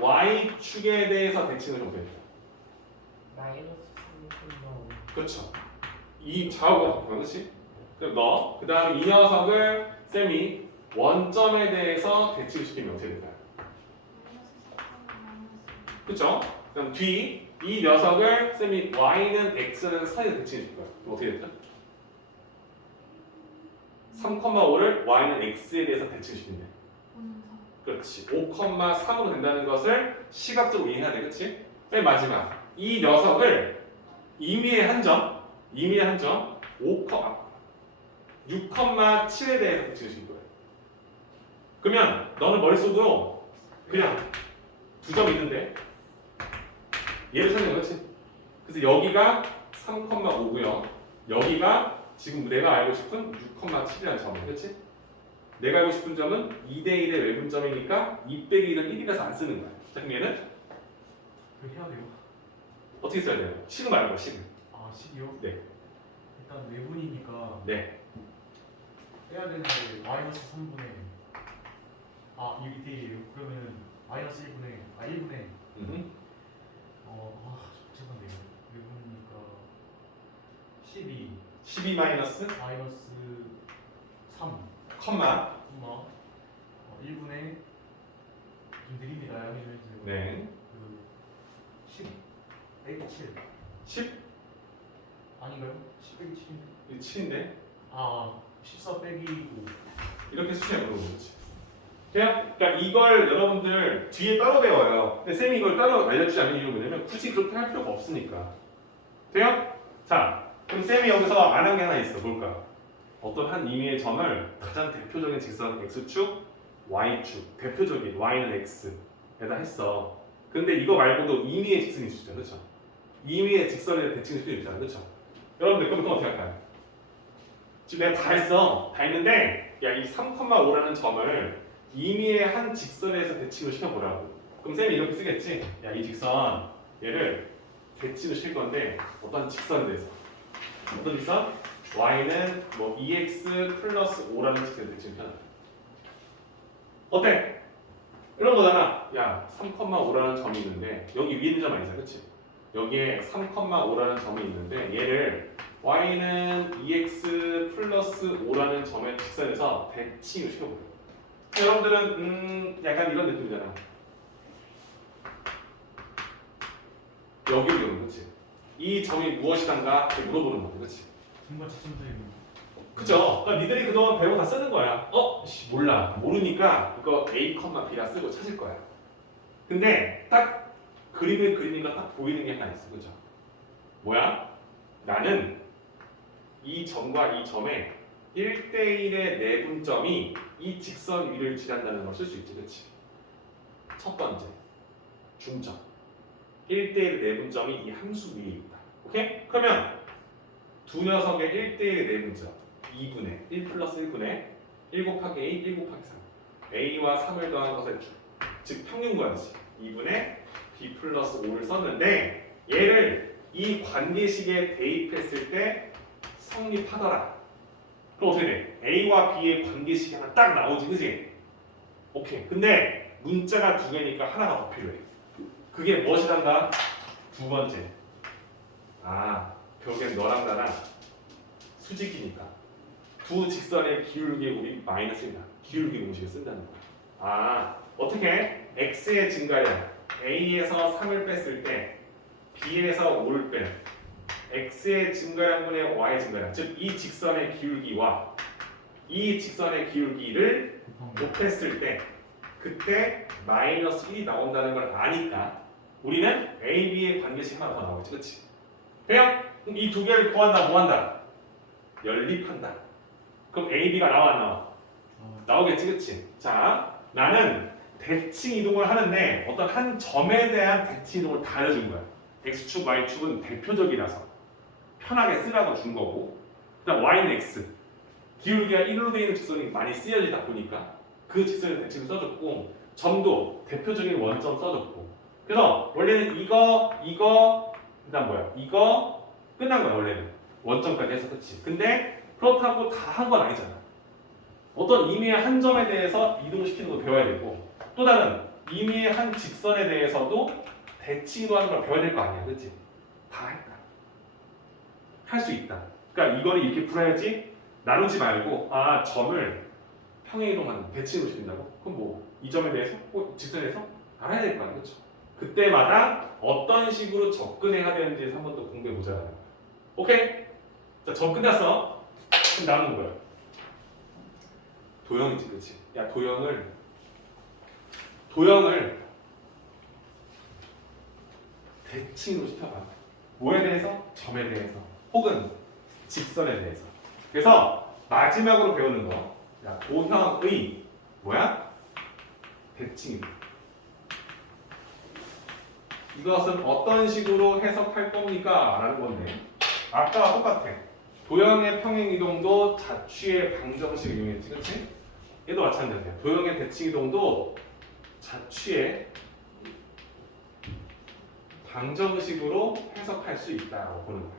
y축에 대해서 대칭을 좀 해줘. 마이너스 3,5. 그렇죠. 이 좌우가 바뀌는 거지? 그럼 너, 그 다음에 이 녀석을 쌤이 원점에 대해서 대칭을 시키면 어떻게 될까요? 그렇죠? 그럼 뒤, 이 녀석을 쌤이 y는 x는 선에서 대칭을 시킬 거야. 그럼 어떻게 됐죠? 3,5를 y는 x에 대해서 대칭시킨대. 그렇지. 5,3으로 된다는 것을 시각적으로 이해해야 돼. 그렇지? 맨 마지막. 이 녀석을 임의의 한 점, 6,7에 대해서 대칭시킬 거야. 그러면 너는 머릿속으로 그냥 두 점 있는데 얘를 찾는 거지. 그래서 여기가 3,5고요. 여기가 지금 내가 알고 싶은 6,7이라는 점이야. 그렇지? 내가 알고 싶은 점은 2대1의 외분점이니까 2 빼기 1은 1이라서 안 쓰는 거야. 자, 그럼 얘는 그 해야 돼요. 어떻게 써야 돼요? 식을 말하는 거야, 식을. 아 10이요? 네. 일단 외분이니까 네. 빼야 되는데 마이너스 3분의 이게 1대1이에요. 그러면 마이너스 1분의 복잡한데요. 외분이니까 12 12 마이너스 마이너스 3 컴마 1분의 좀 느립니다. 양해를 해주세요. 네. 그 10 빼기 7 10? 아닌가요? 10 빼기 7인데 7인데 14 빼기 5 이렇게 수준에 물어보는 거지. 그냥 그러니까 이걸 여러분들 뒤에 따로 배워요. 근데 쌤이 이걸 따로 알려주지 않는 이유는 뭐냐면 굳이 그렇게 할 필요가 없으니까. 돼요? 자, 그럼 쌤이 여기서 안 한 게 하나 있어. 뭘까? 어떤 한 임의의 점을 가장 대표적인 직선 x축, y축, 대표적인 y는 x에다 했어. 근데 이거 말고도 임의의 직선이 있죠, 그렇죠? 임의의 직선에 대칭을 시키는 있잖아, 그렇죠? 여러분들 그럼 어떻게 할까요? 지금 내가 다 했어, 다 했는데 야 이 3,5라는 점을 임의의 한 직선에서 대칭을 시켜보라고. 그럼 쌤이 이렇게 쓰겠지? 야 이 직선 얘를 대칭을 시킬 건데 어떤 직선에 대해서 어떤 직선? y는 뭐 2x 플러스 5라는 직선에 대칭을 펴놔. 어때? 이런 거잖아. 야 3,5라는 점이 있는데 여기 위에 있는 점 아니잖아, 그렇지? 여기에 3,5라는 점이 있는데 얘를 y는 2x 플러스 5라는 점의 직선에서 대칭을 시켜보래요. 여러분들은 약간 이런 느낌이잖아. 여기로 오는 거지. 이 점이 무엇이단가 이렇게 물어보는 거지, 그렇지? 정말 직선적인 그죠? 그러니까 니들이 그동안 배운 거 다 쓰는 거야. 몰라. 모르니까 이거 A, B라 쓰고 찾을 거야. 근데 딱 그림을 그리니까 딱 보이는 게 하나 있어, 그죠? 뭐야? 나는 이 점과 이 점의 1대1의 내분점이 이 직선 위를 지난다는 걸 쓸 수 있지, 그렇지? 첫 번째, 중점. 1대1 내분점이 이 함수 위에 있다. 오케이? 그러면 두 녀석의 1대1 내분점 2분의 1 플러스 1분의 1 곱하기 A, 1 곱하기 3 A와 3을 더한 것의 즉 평균관이지 2분의 B 플러스 5를 썼는데 얘를 이 관계식에 대입했을 때 성립하더라. 그럼 어떻게 돼? A와 B의 관계식이 하나 딱 나오지, 그지? 오케이. 근데 문자가 두 개니까 하나가 더 필요해. 그게 무엇이란가? 두 번째. 결국엔 너랑 나랑 수직이니까 두 직선의 기울기의 우리 마이너스입니다. 기울기 공식을 쓴다는 거야. 어떻게? x의 증가량 a에서 3을 뺐을 때 b에서 5를 뺀 x의 증가량분의 y의 증가량, 즉 이 직선의 기울기와 이 직선의 기울기를 곱했을 때 그때 마이너스 1이 나온다는 걸 아니까 우리는 A, B의 관계식 하나 더 나오겠지, 그렇지? 돼요? 그럼 이 두 개를 구한다, 뭐 한다? 연립한다. 그럼 A, B가 나와, 안 나와? 나오겠지, 그렇지? 자, 나는 대칭 이동을 하는데 어떤 한 점에 대한 대칭 이동을 다 알려준 거야. X축, Y축은 대표적이라서 편하게 쓰라고 준 거고, 그다음 Y는 X. 기울기가 1로 되어 있는 직선이 많이 쓰여지다 보니까 그 직선의 대칭을 써줬고, 점도 대표적인 원점 써줬고. 그래서 원래는 이거, 그다음 뭐야? 이거 끝난 거야 원래는 원점까지 해서, 그렇지? 근데 그렇다고 다 한 건 아니잖아. 어떤 임의의 한 점에 대해서 이동시키는 거 배워야 되고, 또 다른 임의의 한 직선에 대해서도 대칭으로 하는 걸 배워야 될 거 아니야, 그렇지? 다 했다. 할 수 있다. 그러니까 이거를 이렇게 풀어야지 나누지 말고, 아 점을 평행이동하는 대칭으로 시킨다고? 그럼 뭐 이 점에 대해서, 직선에서 알아야 될 거 아니야, 그렇죠? 그때마다 어떤 식으로 접근해야 되는지에서 한 번 더 공부해 보자. 오케이? 자, 점 끝났어. 그럼 남은 거야. 도형이지, 그렇지? 야, 도형을 대칭으로 시켜봐. 뭐에 대해서? 점에 대해서, 혹은 직선에 대해서. 그래서 마지막으로 배우는 거, 야, 도형의 뭐야? 대칭이다. 이것은 어떤 식으로 해석할 겁니까? 라는 건데, 아까와 똑같아. 도형의 평행이동도 자취의 방정식을 이용했지, 그렇지? 얘도 마찬가지야. 도형의 대칭이동도 자취의 방정식으로 해석할 수 있다고 보는 거야.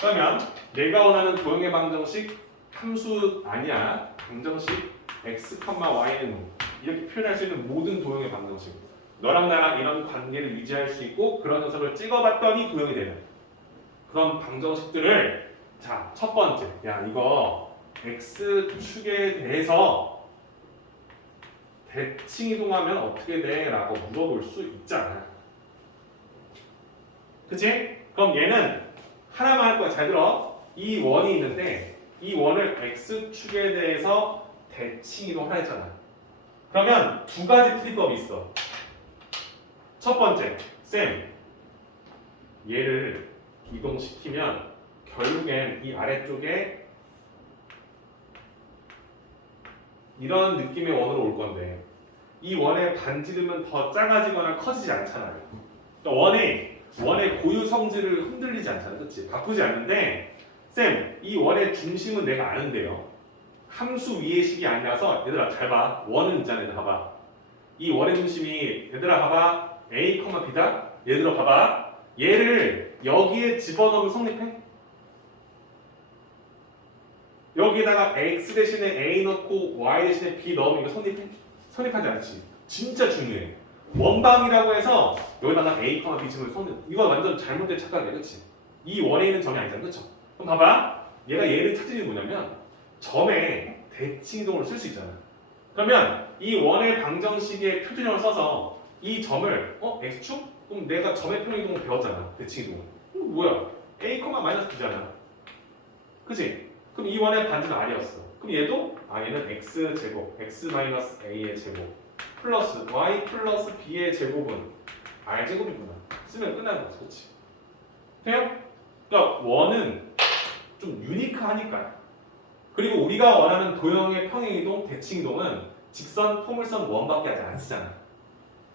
그러면 내가 원하는 도형의 방정식 함수 아니야. 방정식 x, y는 이렇게 표현할 수 있는 모든 도형의 방정식. 너랑 나랑 이런 관계를 유지할 수 있고 그런 녀석을 찍어봤더니 도형이 되는 그런 방정식들을, 자, 첫 번째, 야 이거 x축에 대해서 대칭 이동하면 어떻게 돼? 라고 물어볼 수 있잖아. 그치? 그럼 얘는 하나만 할 거야. 잘 들어. 이 원이 있는데 이 원을 x축에 대해서 대칭 이동하라 했잖아. 그러면 두 가지 풀이법이 있어. 첫 번째, 쌤, 얘를 이동시키면 결국엔 이 아래쪽에 이런 느낌의 원으로 올 건데, 이 원의 반지름은 더 작아지거나 커지지 않잖아요. 그러니까 원의 고유 성질을 흔들리지 않잖아, 그렇지? 바꾸지 않는데, 쌤, 이 원의 중심은 내가 아는데요. 함수 위의 식이 아니라서, 얘들아 잘 봐. 원은 있잖아, 얘들아 봐봐. 이 원의 중심이, 얘들아 봐봐. A, B다. 얘들아 봐봐. 얘를 여기에 집어넣으면 성립해? 여기에다가 X 대신에 A 넣고 Y 대신에 B 넣으면 이거 성립해? 성립하지 않지. 진짜 중요해. 원방이라고 해서 여기다가 A, B 집으면 성립. 이거 완전 잘못된 착각이야, 그렇지? 이 원에 있는 점이 아니잖아, 그렇죠? 그럼 봐봐. 얘가 얘를 찾은 게 뭐냐면 점에 대칭 이동을 쓸 수 있잖아. 그러면 이 원의 방정식의 표준형을 써서 이 점을 x축? 그럼 내가 점의 평행이동을 배웠잖아. 대칭 이동을. 뭐야? a, B잖아. 그치? 그럼 이 원의 반지는 r이었어. 그럼 얘도 얘는 x제곱, x-a의 제곱 플러스 y 플러스 b의 제곱은 r제곱이구나. 쓰면 끝나는 거지. 그치? 돼요? 그러니까 원은 좀 유니크하니까. 그리고 우리가 원하는 도형의 평행이동, 대칭이동은 직선, 포물선, 원밖에 아직 안 쓰잖아.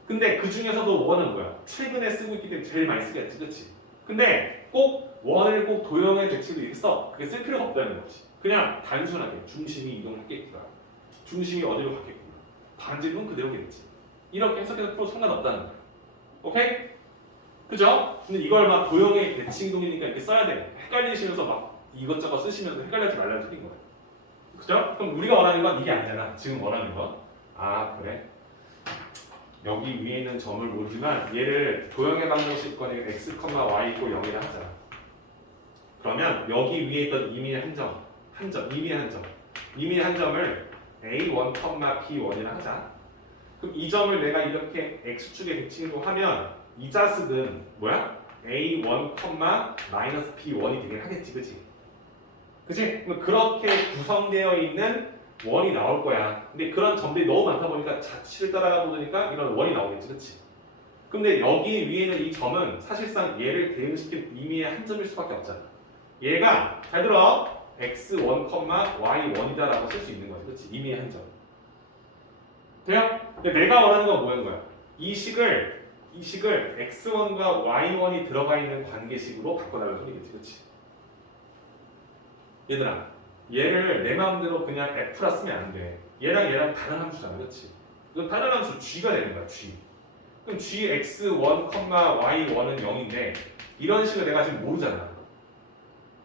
근데 그 중에서도 원은 뭐야? 최근에 쓰고 있기 때문에 제일 많이 쓰겠지, 그렇지? 근데 꼭 원을 꼭 도형의 대칭으로 이렇게 써. 그게 쓸 필요가 없다는 거지. 그냥 단순하게 중심이 이동하겠구나. 중심이 어디로 갔겠구나. 반지름은 그대로겠지. 이렇게 해석해서 풀어도 상관없다는 거야. 오케이? 그죠? 근데 이걸 막 도형의 대칭 이동이니까 이렇게 써야 돼. 헷갈리시면서 막 이것저것 쓰시면서 헷갈리지 말라는 소리인 거야. 그죠? 그럼 우리가 원하는 건 이게 아니잖아. 지금 원하는 건. 그래. 여기 위에 있는 점을 모르지만 얘를 도형의 방정식권에 x, y = 0이라 하잖아. 그러면 여기 위에 있던 임의의 한 점, 임의의 한 점을 a1, b1이라 하자. 그럼 이 점을 내가 이렇게 x축에 대칭으로 하면 이 자식은 뭐야? a1, -b1이 되긴 하겠지, 그치? 그치? 그럼 그렇게 구성되어 있는 원이 나올 거야. 근데 그런 점들이 너무 많다 보니까 자취를 따라가 보니까 이런 원이 나오겠지, 그렇지? 근데 여기 위에 있는 이 점은 사실상 얘를 대응시킨 의미의 한 점일 수밖에 없잖아. 얘가 잘 들어 x1, y1이다라고 쓸 수 있는 거지, 그렇지? 의미의 한 점. 돼요? 근데 내가 원하는 건 뭐인 거야? 이 식을 x1과 y1이 들어가 있는 관계식으로 바꿔달라는 소리겠지, 그렇지? 얘들아, 얘를 내 마음대로 그냥 f라 쓰면 안 돼. 얘랑 다른 함수잖아, 그렇지? 이건 다른 함수 g가 되는 거야, g. 그럼 gx1, y1은 0인데 이런 식을 내가 지금 모르잖아.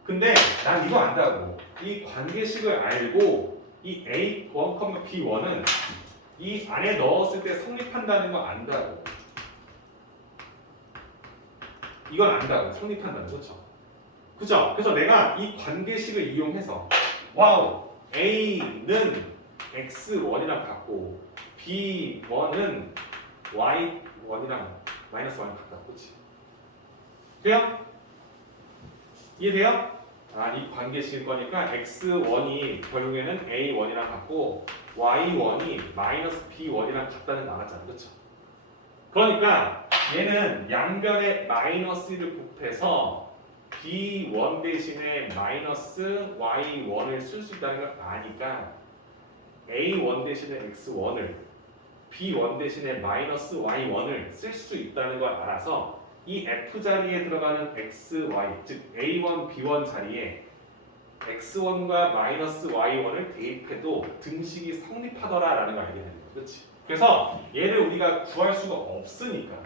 근데 난 이거 안다고. 이 관계식을 알고 이 a1, b1은 이 안에 넣었을 때 성립한다는 거 안다고. 이건 안다고. 성립한다는 거, 그렇죠? 그죠? 그래서 내가 이 관계식을 이용해서 와우, a는 x1이랑 같고 b1은 y1이랑 마이너스 1이랑 같다, 그렇지? 돼요? 이해돼요? 이 관계식일 거니까 x1이 결국에는 a1이랑 같고 y1이 마이너스 b1이랑 같다는 거 알았잖아, 그렇죠? 그러니까 얘는 양변에 마이너스 1을 곱해서 b1 대신에 마이너스 y1을 쓸 수 있다는 걸 아니까 a1 대신에 x1을 b1 대신에 마이너스 y1을 쓸 수 있다는 걸 알아서 이 f 자리에 들어가는 x, y, 즉 a1, b1 자리에 x1과 마이너스 y1을 대입해도 등식이 성립하더라라는 걸 알게 되는 거야, 그렇지? 그래서 얘를 우리가 구할 수가 없으니까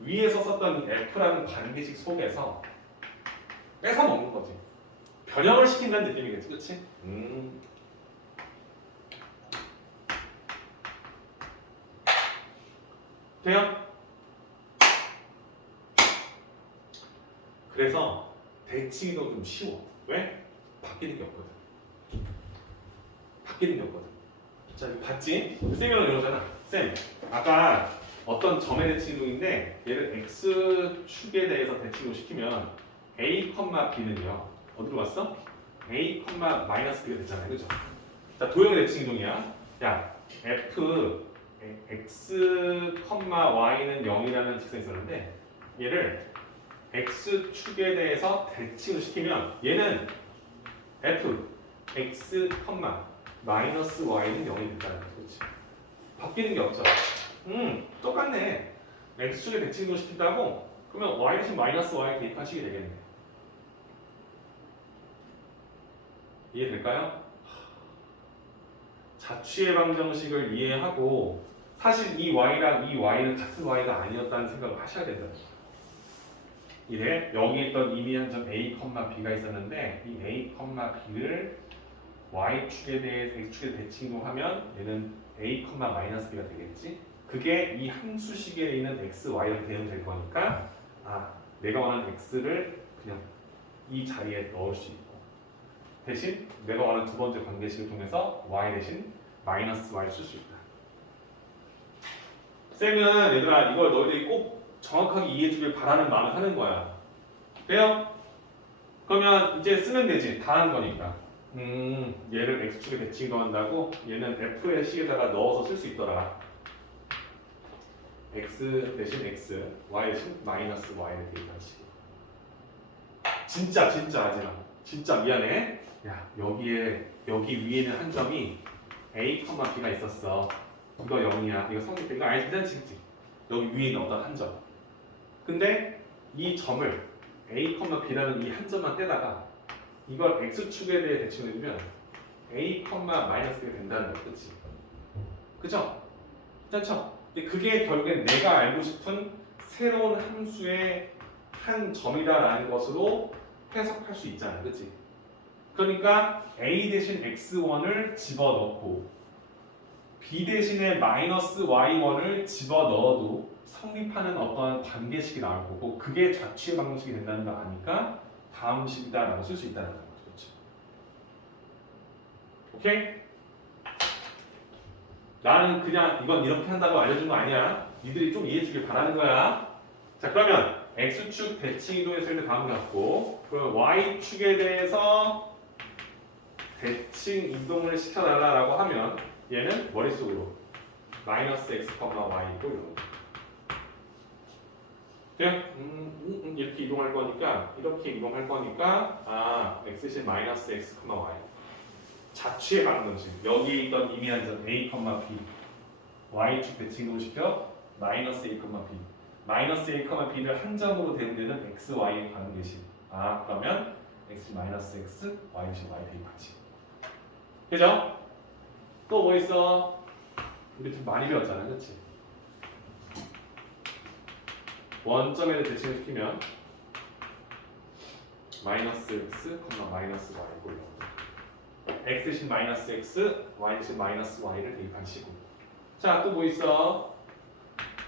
위에서 썼던 이 f라는 관계식 속에서 뺏어 먹는 거지. 변형을 시킨다는 느낌이겠지, 그렇지? 돼요? 그래서 대칭이도 좀 쉬워. 왜? 바뀌는 게 없거든. 바뀌는 게 없거든. 자, 이거 봤지? 쌤이 이러잖아. 쌤, 아까 어떤 점의 대칭이동인데 얘를 x축에 대해서 대칭을 시키면 a, b는요. 어디로 갔어? a, 마이너스 b가 됐잖아요. 그죠? 자, 도형의 대칭이동이야. 야, f x, y는 0이라는 직선이 있었는데 얘를 x축에 대해서 대칭을 시키면 얘는 f x, 마이너스 y는 0이 된다는 거지. 그렇지? 바뀌는 게 없죠. 똑같네. x축에 대칭을 시킨다고? 그러면 y 대신 마이너스 y 대입하시게 되겠네. 이해될까요? 자취의 방정식을 이해하고 사실 이 y랑 이 y는 같은 y가 아니었다는 생각을 하셔야 된다는 거예요. 이래 여기 있던 의미 한 점 a, b가 있었는데 이 a, b를 y축에 대해서 x축에 대칭이동하면 얘는 a, 마이너스 b가 되겠지. 그게 이 함수식에 있는 x, y로 대응될 거니까 내가 원하는 x를 그냥 이 자리에 넣을 수 있고 대신 내가 원하는 두 번째 관계식을 통해서 y 대신 마이너스 y를 쓸 수 있다. 쌤은 얘들아 이걸 너희들이 꼭 정확하게 이해해주길 바라는 마음을 하는 거야. 돼요? 그러면 이제 쓰면 되지. 다 한 거니까. 얘를 x축에 대칭한다고 얘는 f의 식에다가 넣어서 쓸 수 있더라. x 대신 x, y 대신 마이너스 y를 대입한 식. 진짜 하지마. 진짜 미안해. 야 여기 위에는 한 점이 a, b가 있었어. 이거 0이야. 이거 성립돼. 이거 알지? 괜찮지? 여기 위에 있는 어떤 한 점. 근데 이 점을 a, b라는 이 한 점만 떼다가 이걸 x축에 대해 대칭해주면 a, 마이너스 b가 된다는 거, 그렇지? 그죠? 괜찮죠? 근데 그게 결국엔 내가 알고 싶은 새로운 함수의 한 점이다라는 것으로 해석할 수 있잖아요, 그렇지? 그러니까 a 대신 x1을 집어넣고 b 대신에 마이너스 y1을 집어넣어도 성립하는 어떤 관계식이 나올 거고 그게 자취의 방정식이 된다는 거 아니까 다음 식이다라고 쓸 수 있다는 거죠. 그렇죠? 오케이? 나는 그냥 이건 이렇게 한다고 알려준 거 아니야. 니들이 좀 이해해 주길 바라는 거야. 자 그러면 x축 대칭 이동했을 때 다음 같고 그럼 y축에 대해서 대칭 이동을 시켜달라고 하면 얘는 머릿속으로 마이너스 x, y 있고 이런 거. 그냥 이렇게 이동할 거니까 x신 마이너스 x, y 자취의 방정식 여기 있던 의미한 점 a, b y축 대칭 이동시켜 마이너스 a, b 마이너스 a, b를 한 점으로 대응되는 x, y의 가는 대신 그러면 x신 마이너스 x, y신 y 대입하지. 그죠? 또 뭐 있어? 우리 좀 많이 배웠잖아, 그렇지? 원점에도 대칭을 시키면 마이너스 x, 마이너스 y고 x신 마이너스 x, y신 마이너스 y를 대입한 식으로. 자, 또 뭐 있어?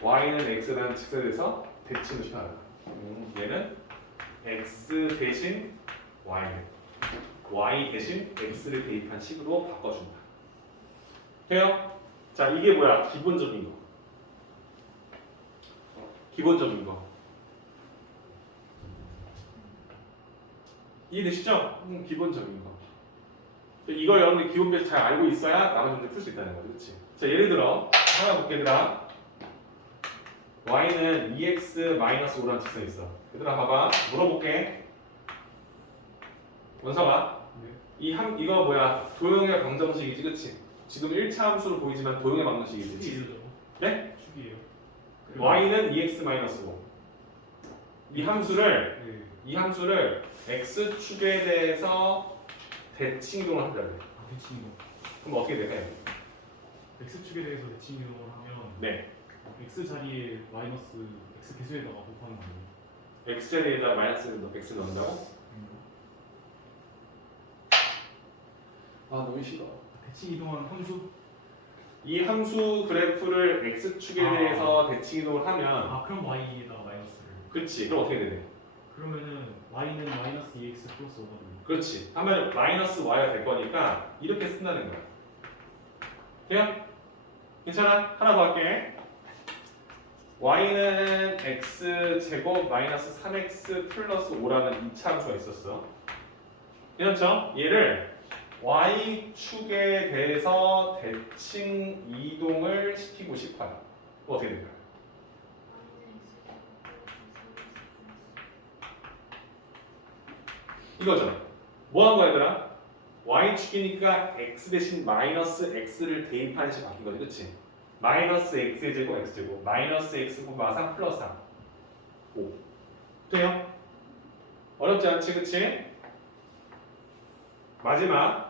y는 x라는 직선에서 대칭을 시켜라. 얘는 x 대신 y 대신 x를 대입한 식으로 바꿔준다. 돼요? 자, 이게 뭐야? 기본적인 거. 기본적인 거. 이해되시죠? 기본적인 거. 이걸 여러분들 기본 베이스 잘 알고 있어야 나머지 문제 풀 수 있다는 거죠. 그렇지? 자, 예를 들어 하나 볼게 얘들아. y는 2x-5라는 직선이 있어. 얘들아 봐봐. 물어볼게. 원서가 이거 뭐야? 도형의 방정식이지, 그렇지? 지금 1차 함수로 보이지만 도형의 방정식이지. 축이죠. 네? 축이에요. y는 2x-5. 이 함수를 네. x 축에 대해서 대칭 이동을 한다 그래. 대칭 이동. 그럼 어떻게 될까요? x 축에 대해서 대칭 이동을 하면 네. x 자리에 마이너스 x 개수에다가 곱하는 거예요. x 자리에다 마이너스 x 넣는다고? 너무 싫어. 대칭 이동한 함수. 이 함수 그래프를 x축에 대해서 대칭 이동을 하면 그럼 y에다 마이너스를. 그렇지. 그럼 어떻게 되네? 그러면은 y는 마이너스 2x 플러스 5가 돼요. 그렇지. 하면 마이너스 y가 될 거니까 이렇게 쓴다는 거야. 돼요? 괜찮아? 하나 더 할게. y는 x 제곱 마이너스 3x 플러스 5라는 2차 함수가 있었어. 괜찮죠? 얘를 y축에 대해서 대칭 이동을 시키고 싶어요. 그럼 어떻게 될까요? 이거죠. 뭐 한 거야 얘들아? y축이니까 x 대신 마이너스 x를 대입하는 식으로 바뀐 거지, 그치? 마이너스 x의 제곱 x제곱 마이너스 x 곱하 3 플러스 3 5 돼요? 어렵지 않지, 그치? 마지막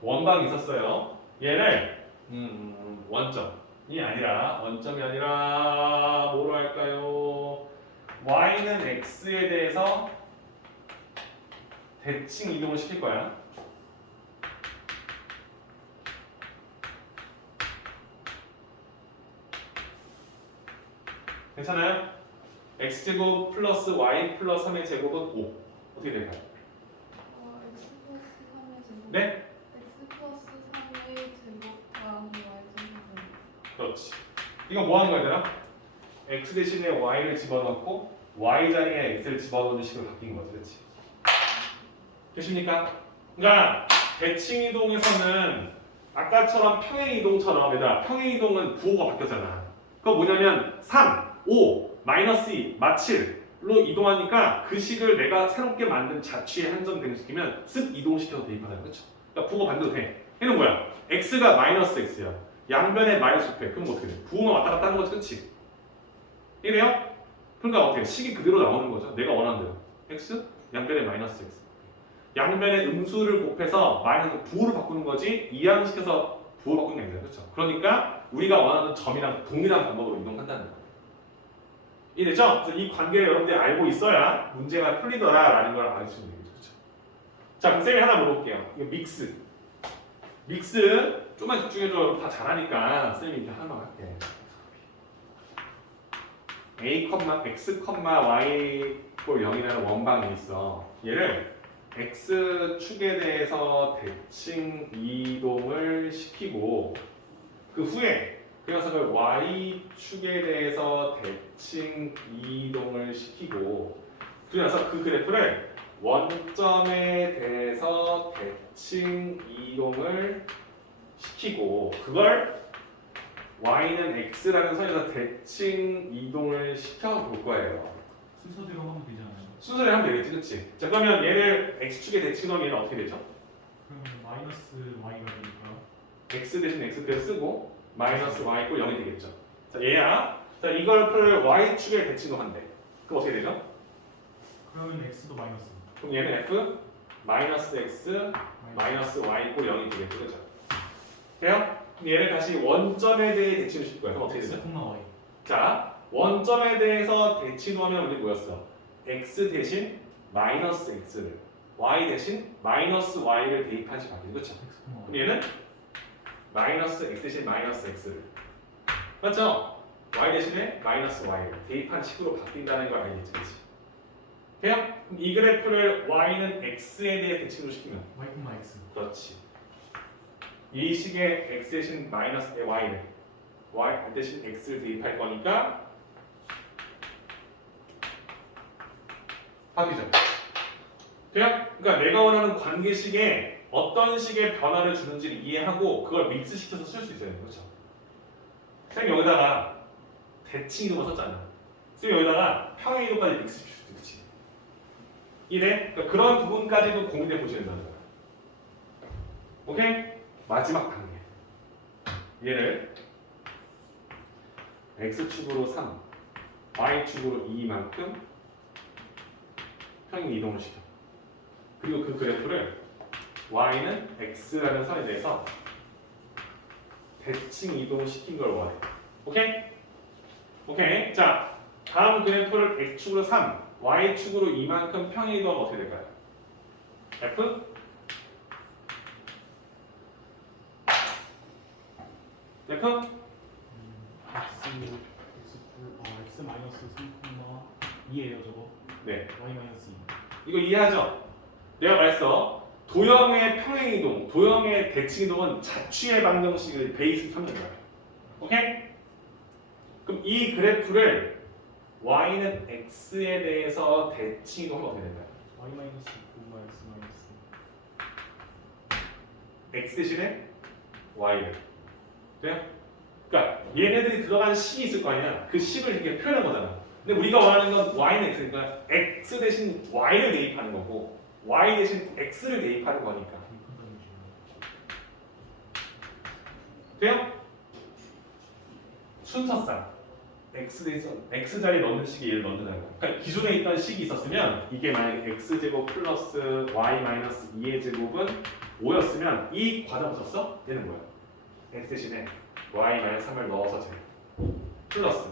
원방이 있었어요. 얘를 원점이 아니라 뭐로 할까요? y는 x에 대해서 대칭 이동을 시킬 거야. 괜찮아요? x제곱 플러스 y 플러스 3의 제곱은 5. 어떻게 될까요? x 플러스 3의 제곱. 네? x 플러스 3의 제곱 더하기 y 제곱은 그렇지. 이거 뭐 하는 거야, 얘들아? x 대신에 y를 집어넣고 y 자리에 x를 집어넣는 식으로 바뀐 거지, 그렇지? 되십니까? 그러니까 대칭 이동에서는 아까처럼 평행 이동처럼 얘들아 평행 이동은 부호가 바뀌었잖아. 그거 뭐냐면 3, 5, 마이너스 2, 마 7로 이동하니까 그 식을 내가 새롭게 만든 자취에 한 점 대응시키면 쓱 이동시켜서 대입하잖아, 그렇죠? 그러니까 부호가 반대로 돼. 얘는 뭐야? x가 마이너스 x야. 양변에 마이너스 600. 그럼 어떻게 돼? 부호만 왔다 갔다 하는 거지, 그렇지? 이래요? 그러니까 어떻게? 식이 그대로 나오는 거죠. 내가 원하는 대로. x 양변에 마이너스 x. 양변에 음수를 곱해서 마이너스 부호를 바꾸는 거지 이항시켜서 부호를 바꾸는 게 아니잖아, 그렇죠? 그러니까 우리가 원하는 점이랑 동일한 방법으로 이동한다는 거예요. 이해되죠? 그래서 이 관계를 여러분들이 알고 있어야 문제가 풀리더라라는 걸 알 수 있는 거죠, 그렇죠? 자, 그럼 쌤이 하나 물어볼게요. 이거 믹스 좀만 집중해줘. 다 잘하니까 쌤이 이제 하나만 할게. a, x, y 꼴 0이라는 원방이 있어. 얘를 x축에 대해서 대칭 이동을 시키고 그 후에 그 녀석을 y축에 대해서 대칭 이동을 시키고 그래서 그 그래프를 원점에 대해서 대칭 이동을 시키고 그걸 y는 x라는 선에서 대칭 이동을 시켜볼 거예요. 순서대로 하면 되지 않아요? 순서대로 하면 되겠지, 그렇지? 자 그러면 얘를 x축에 대칭하면 얘는 어떻게 되죠? 그러면 마이너스 y가 되니까 x 대신 x표 쓰고 마이너스 y 꼴 0이 되겠죠. 자 얘야. 자 이걸 y축에 대칭한대. 그럼 어떻게 되죠? 그러면 x도 마이너스 그럼 얘는 f 마이너스 x 마이너스 y 꼴 0이 되겠죠, 그렇죠? 돼요? 그럼 얘를 다시 원점에 대해 대칭을 시킬 거야. 그럼 어떻게 되죠? x, y 자 원점에 대해서 대칭하면 우리 뭐였어? x 대신 마이너스 x를 y 대신 마이너스 y를 대입한 식이 바뀌죠, 그렇죠? x, 그럼 y 얘는 마이너스 x 대신 마이너스 x를 맞죠? y 대신에 마이너스 y를 대입한 식으로 바뀐다는 걸 알겠지, 그렇지? 돼요? 그럼 이 그래프를 y는 x에 대해 대칭을 시키면 y, x 그렇지. 이 식의 x 대신 마이너스 y를 y 대신 x를 대입할 거니까 바뀌죠. 돼요? 그러니까 내가 원하는 관계식에 어떤 식의 변화를 주는지를 이해하고 그걸 믹스시켜서 쓸 수 있어야 되는 거죠. 쌤 여기다가 대칭 이동을 썼잖아. 쌤 여기다가 평행 이동까지 믹스시킬 수 있지. 이래? 그러니까 그런 부분까지도 고민해 보셔야 된다는 거야. 오케이? 마지막 단계. 얘를 x축으로 3, y축으로 2만큼 평행 이동을 시켜. 그리고 그 그래프를 y는 x라는 선에 대해서 대칭 이동을 시킨 걸 원해. 오케이? 오케이. 자, 다음 그래프를 x축으로 3, y축으로 2만큼 평행 이동하면 어떻게 될까요? f f x 마이너스 3,2예요 저거 네. y 마이너스 2 이거 이해하죠? 내가 말했어. 도형의 평행 이동, 도형의 대칭 이동은 자취의 방정식을 베이스 삼는 거야. 오케이? 그럼 이 그래프를 y는 x에 대해서 대칭 이동하면 어떻게 될까요? y 마이너스 9, x 마이너스 x 대신에 y를. 돼요? 그러니까 얘네들이 들어간 식이 있을 거 아니야. 그 식을 이렇게 표현한 거잖아. 근데 우리가 원하는 건 y는 x니까 x 대신 y를 대입하는 거고 y 대신 x를 대입하는 거니까. 돼요? 순서상 x 대신 x 자리에 넣는 식에 얘를 넣는다는 거야. 그러니까 기존에 있던 식이 있었으면 이게 만약에 x 제곱 플러스 y 마이너스 2의 제곱은 5였으면 이 과정을 썼어? 얘는 뭐야? x 대신에 y 마이너스 3을 넣어서 제곱 플러스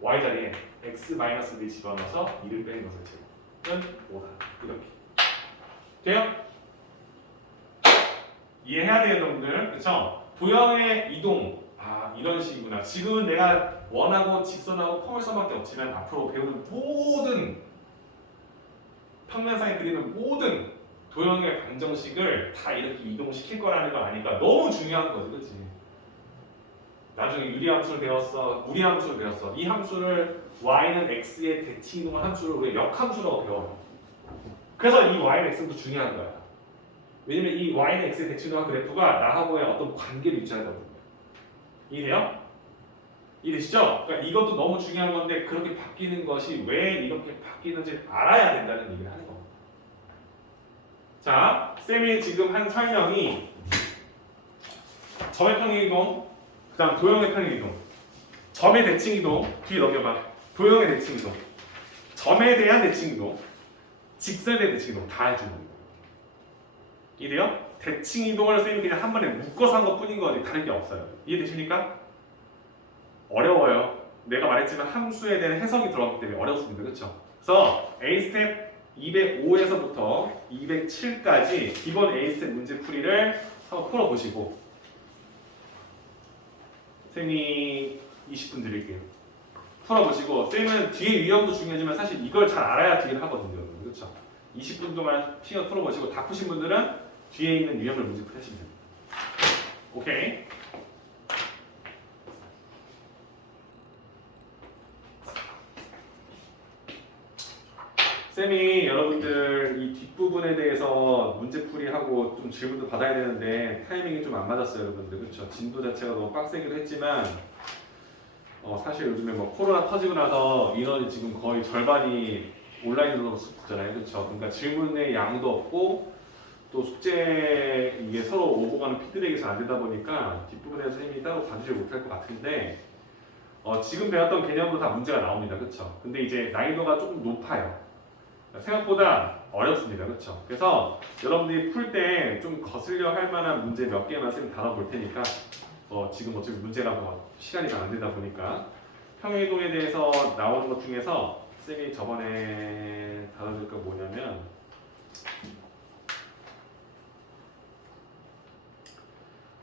y 자리에 x 마이너스 1을 집어넣어서 2를 빼는 것을 제곱은 5다. 이렇게 돼요? 이해해야 돼요, 여러분들. 그쵸? 도형의 이동 이런 식이구나. 지금은 내가 원하고 직선하고 포물선밖에 없지만 앞으로 배우는 모든 평면상에 그리는 모든 도형의 방정식을 다 이렇게 이동시킬 거라는 거 아니까 너무 중요한 거지, 그렇지? 나중에 유리함수를 배웠어, 무리함수를 배웠어. 이 함수를 y는 x의 대칭 이동한 함수를 우리가 역함수라고 배워요. 그래서 이 y는 x도 중요한 거야. 왜냐면 이 y는 x의 대칭 이동한 그래프가 나하고의 어떤 관계를 유지하거든요. 이해돼요? 이해되시죠? 그러니까 이것도 너무 중요한 건데 그렇게 바뀌는 것이 왜 이렇게 바뀌는지 알아야 된다는 얘기를 하는 겁니다. 자, 쌤이 지금 한 설명이 점의 평행 이동, 그 다음 도형의 평행 이동, 점의 대칭 이동, 뒤에 넘겨봐. 도형의 대칭 이동, 점에 대한 대칭 이동, 직선에 대한 대칭 이동 다 해주는 거예요. 이해돼요? 대칭 이동을 쌤이 그냥 한 번에 묶어서 한 것 뿐인 거지 다른 게 없어요. 이해되십니까? 어려워요. 내가 말했지만 함수에 대한 해석이 들어갔기 때문에 어렵습니다. 그렇죠? 그래서 A 스텝 205에서부터 207까지 기본 A 스텝 문제 풀이를 한번 풀어보시고 쌤이 20분 드릴게요. 풀어보시고 쌤은 뒤에 유형도 중요하지만 사실 이걸 잘 알아야 뒤를 하거든요. 그렇죠? 20분 동안 시간 풀어보시고 다 푸신 분들은 뒤에 있는 유형을 문제 풀으시면 됩니다. 오케이? 쌤이 여러분들 이 뒷부분에 대해서 문제풀이하고 좀 질문도 받아야 되는데 타이밍이 좀 안 맞았어요, 여러분들. 그렇죠? 진도 자체가 너무 빡세기도 했지만 사실 요즘에 뭐 코로나 터지고 나서 인원이 지금 거의 절반이 온라인으로 붙잖아요, 그렇죠? 그러니까 질문의 양도 없고 또 숙제 이게 서로 오고 가는 피드백이 잘 안 되다 보니까 뒷부분에서 선생님이 따로 봐주지 못할 것 같은데 지금 배웠던 개념으로 다 문제가 나옵니다, 그렇죠? 근데 이제 난이도가 조금 높아요. 생각보다 어렵습니다, 그렇죠? 그래서 여러분들이 풀 때 좀 거슬려 할 만한 문제 몇 개만 쌤이 다뤄볼 테니까 지금 어차피 문제가 뭐 시간이 잘 안 되다 보니까 평행이동에 대해서 나오는 것 중에서 쌤이 저번에 다뤄줄 거 뭐냐면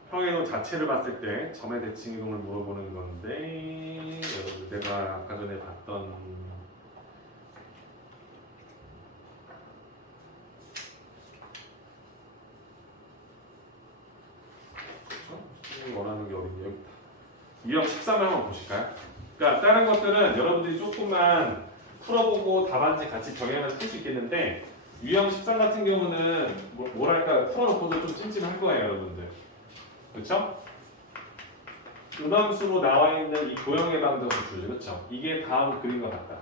평행이동 자체를 봤을 때 점의 대칭 이동을 물어보는 건데 여러분들 내가 아까 전에 봤던 원하는 게 어딨냐 여기 있다. 유형 13을 한번 보실까요? 그러니까 다른 것들은 여러분들이 조금만 풀어보고 답안지 같이 병행하면서 풀 수 있겠는데 유형 13 같은 경우는 뭐랄까 풀어놓고도 좀 찜찜할 거예요, 여러분들. 그렇죠? 음함수로 나와 있는 이 도형의 방정식주죠, 그렇죠? 이게 다음 그림과 같다.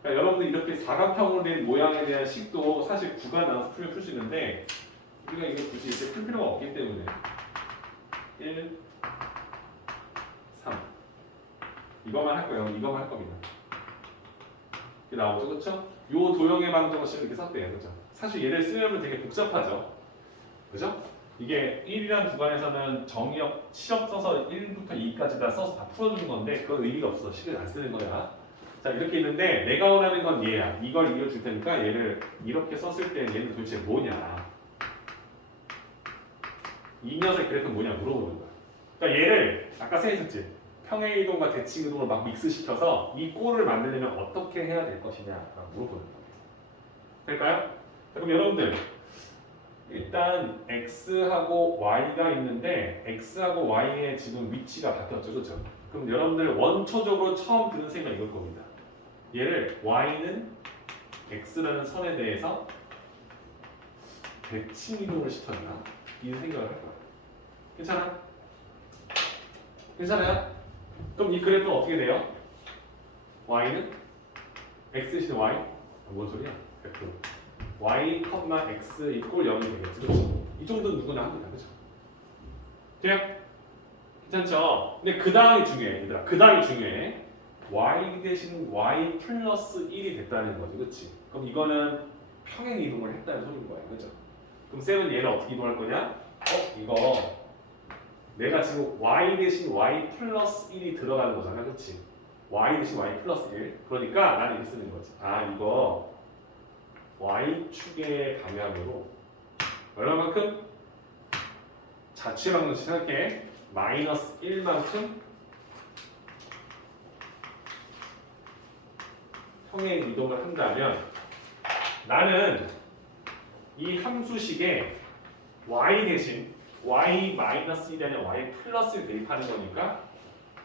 그러니까 여러분들 이렇게 사각형으로 된 모양에 대한 식도 사실 구가 나와서 풀면 풀 수 있는데 우리가 이거 굳이 이렇게 풀 필요가 없기 때문에 1, 3 이거만 할 거예요. 이거만 할 겁니다. 이렇게 나오죠, 그렇죠? 요 도형의 방정식을 이렇게 썼대요, 그렇죠? 사실 얘를 쓰려면 되게 복잡하죠, 그렇죠? 이게 1이라는 구간에서는 정의역, 시역 써서 1부터 2까지 다 써서 다 풀어주는 건데 그건 의미가 없어. 시간 안 쓰는 거야. 자 이렇게 있는데 내가 원하는 건 얘야. 이걸 이겨줄 테니까 얘를 이렇게 썼을 때 얘는 도대체 뭐냐? 이 녀석의 그래프는 뭐냐 물어보는 거야. 그러니까 얘를 아까 생각했지. 평행이동과 대칭이동을 막 믹스시켜서 이 꼴을 만들려면 어떻게 해야 될 것이냐라고 물어보는 거예요. 될까요? 자, 그럼 여러분들 일단 x하고 y가 있는데 x하고 y의 지금 위치가 바뀌었죠, 그렇죠? 그럼 여러분들 원초적으로 처음 드는 셈이 이걸 겁니다. 얘를 y는 x라는 선에 대해서 대칭 이동을 시켰나? 이 생각을 할 거예요. 괜찮아? 괜찮아요? 그럼 이 그래프는 어떻게 돼요? y는 x 대신 y? 뭔 소리야? 그래프 y, x 이꼴 0이 되겠지, 그렇죠? 이 정도는 누구나 합니다, 그렇죠? 돼요? 괜찮죠? 근데 그 다음이 중요해, 얘들아. 그 다음이 중요해. y 대신 y 플러스 1이 됐다는 거지, 그렇지? 그럼 이거는 평행 이동을 했다는 소리인 거야, 그렇죠? 그럼 쌤은 얘를 어떻게 이동할 거냐? 이거 내가 지금 y 대신 y 플러스 1이 들어가는 거잖아, 그렇지? y 대신 y 플러스 1. 그러니까 나는 이렇게 쓰는 거지. 이거 y축의 방향으로 얼마만큼? 자취 방정식 생각해. 마이너스 1만큼 평행 이동을 한다면 나는 이 함수식에 y 대신 y 마이너스 1이 아니라 y 플러스 1을 대입하는 거니까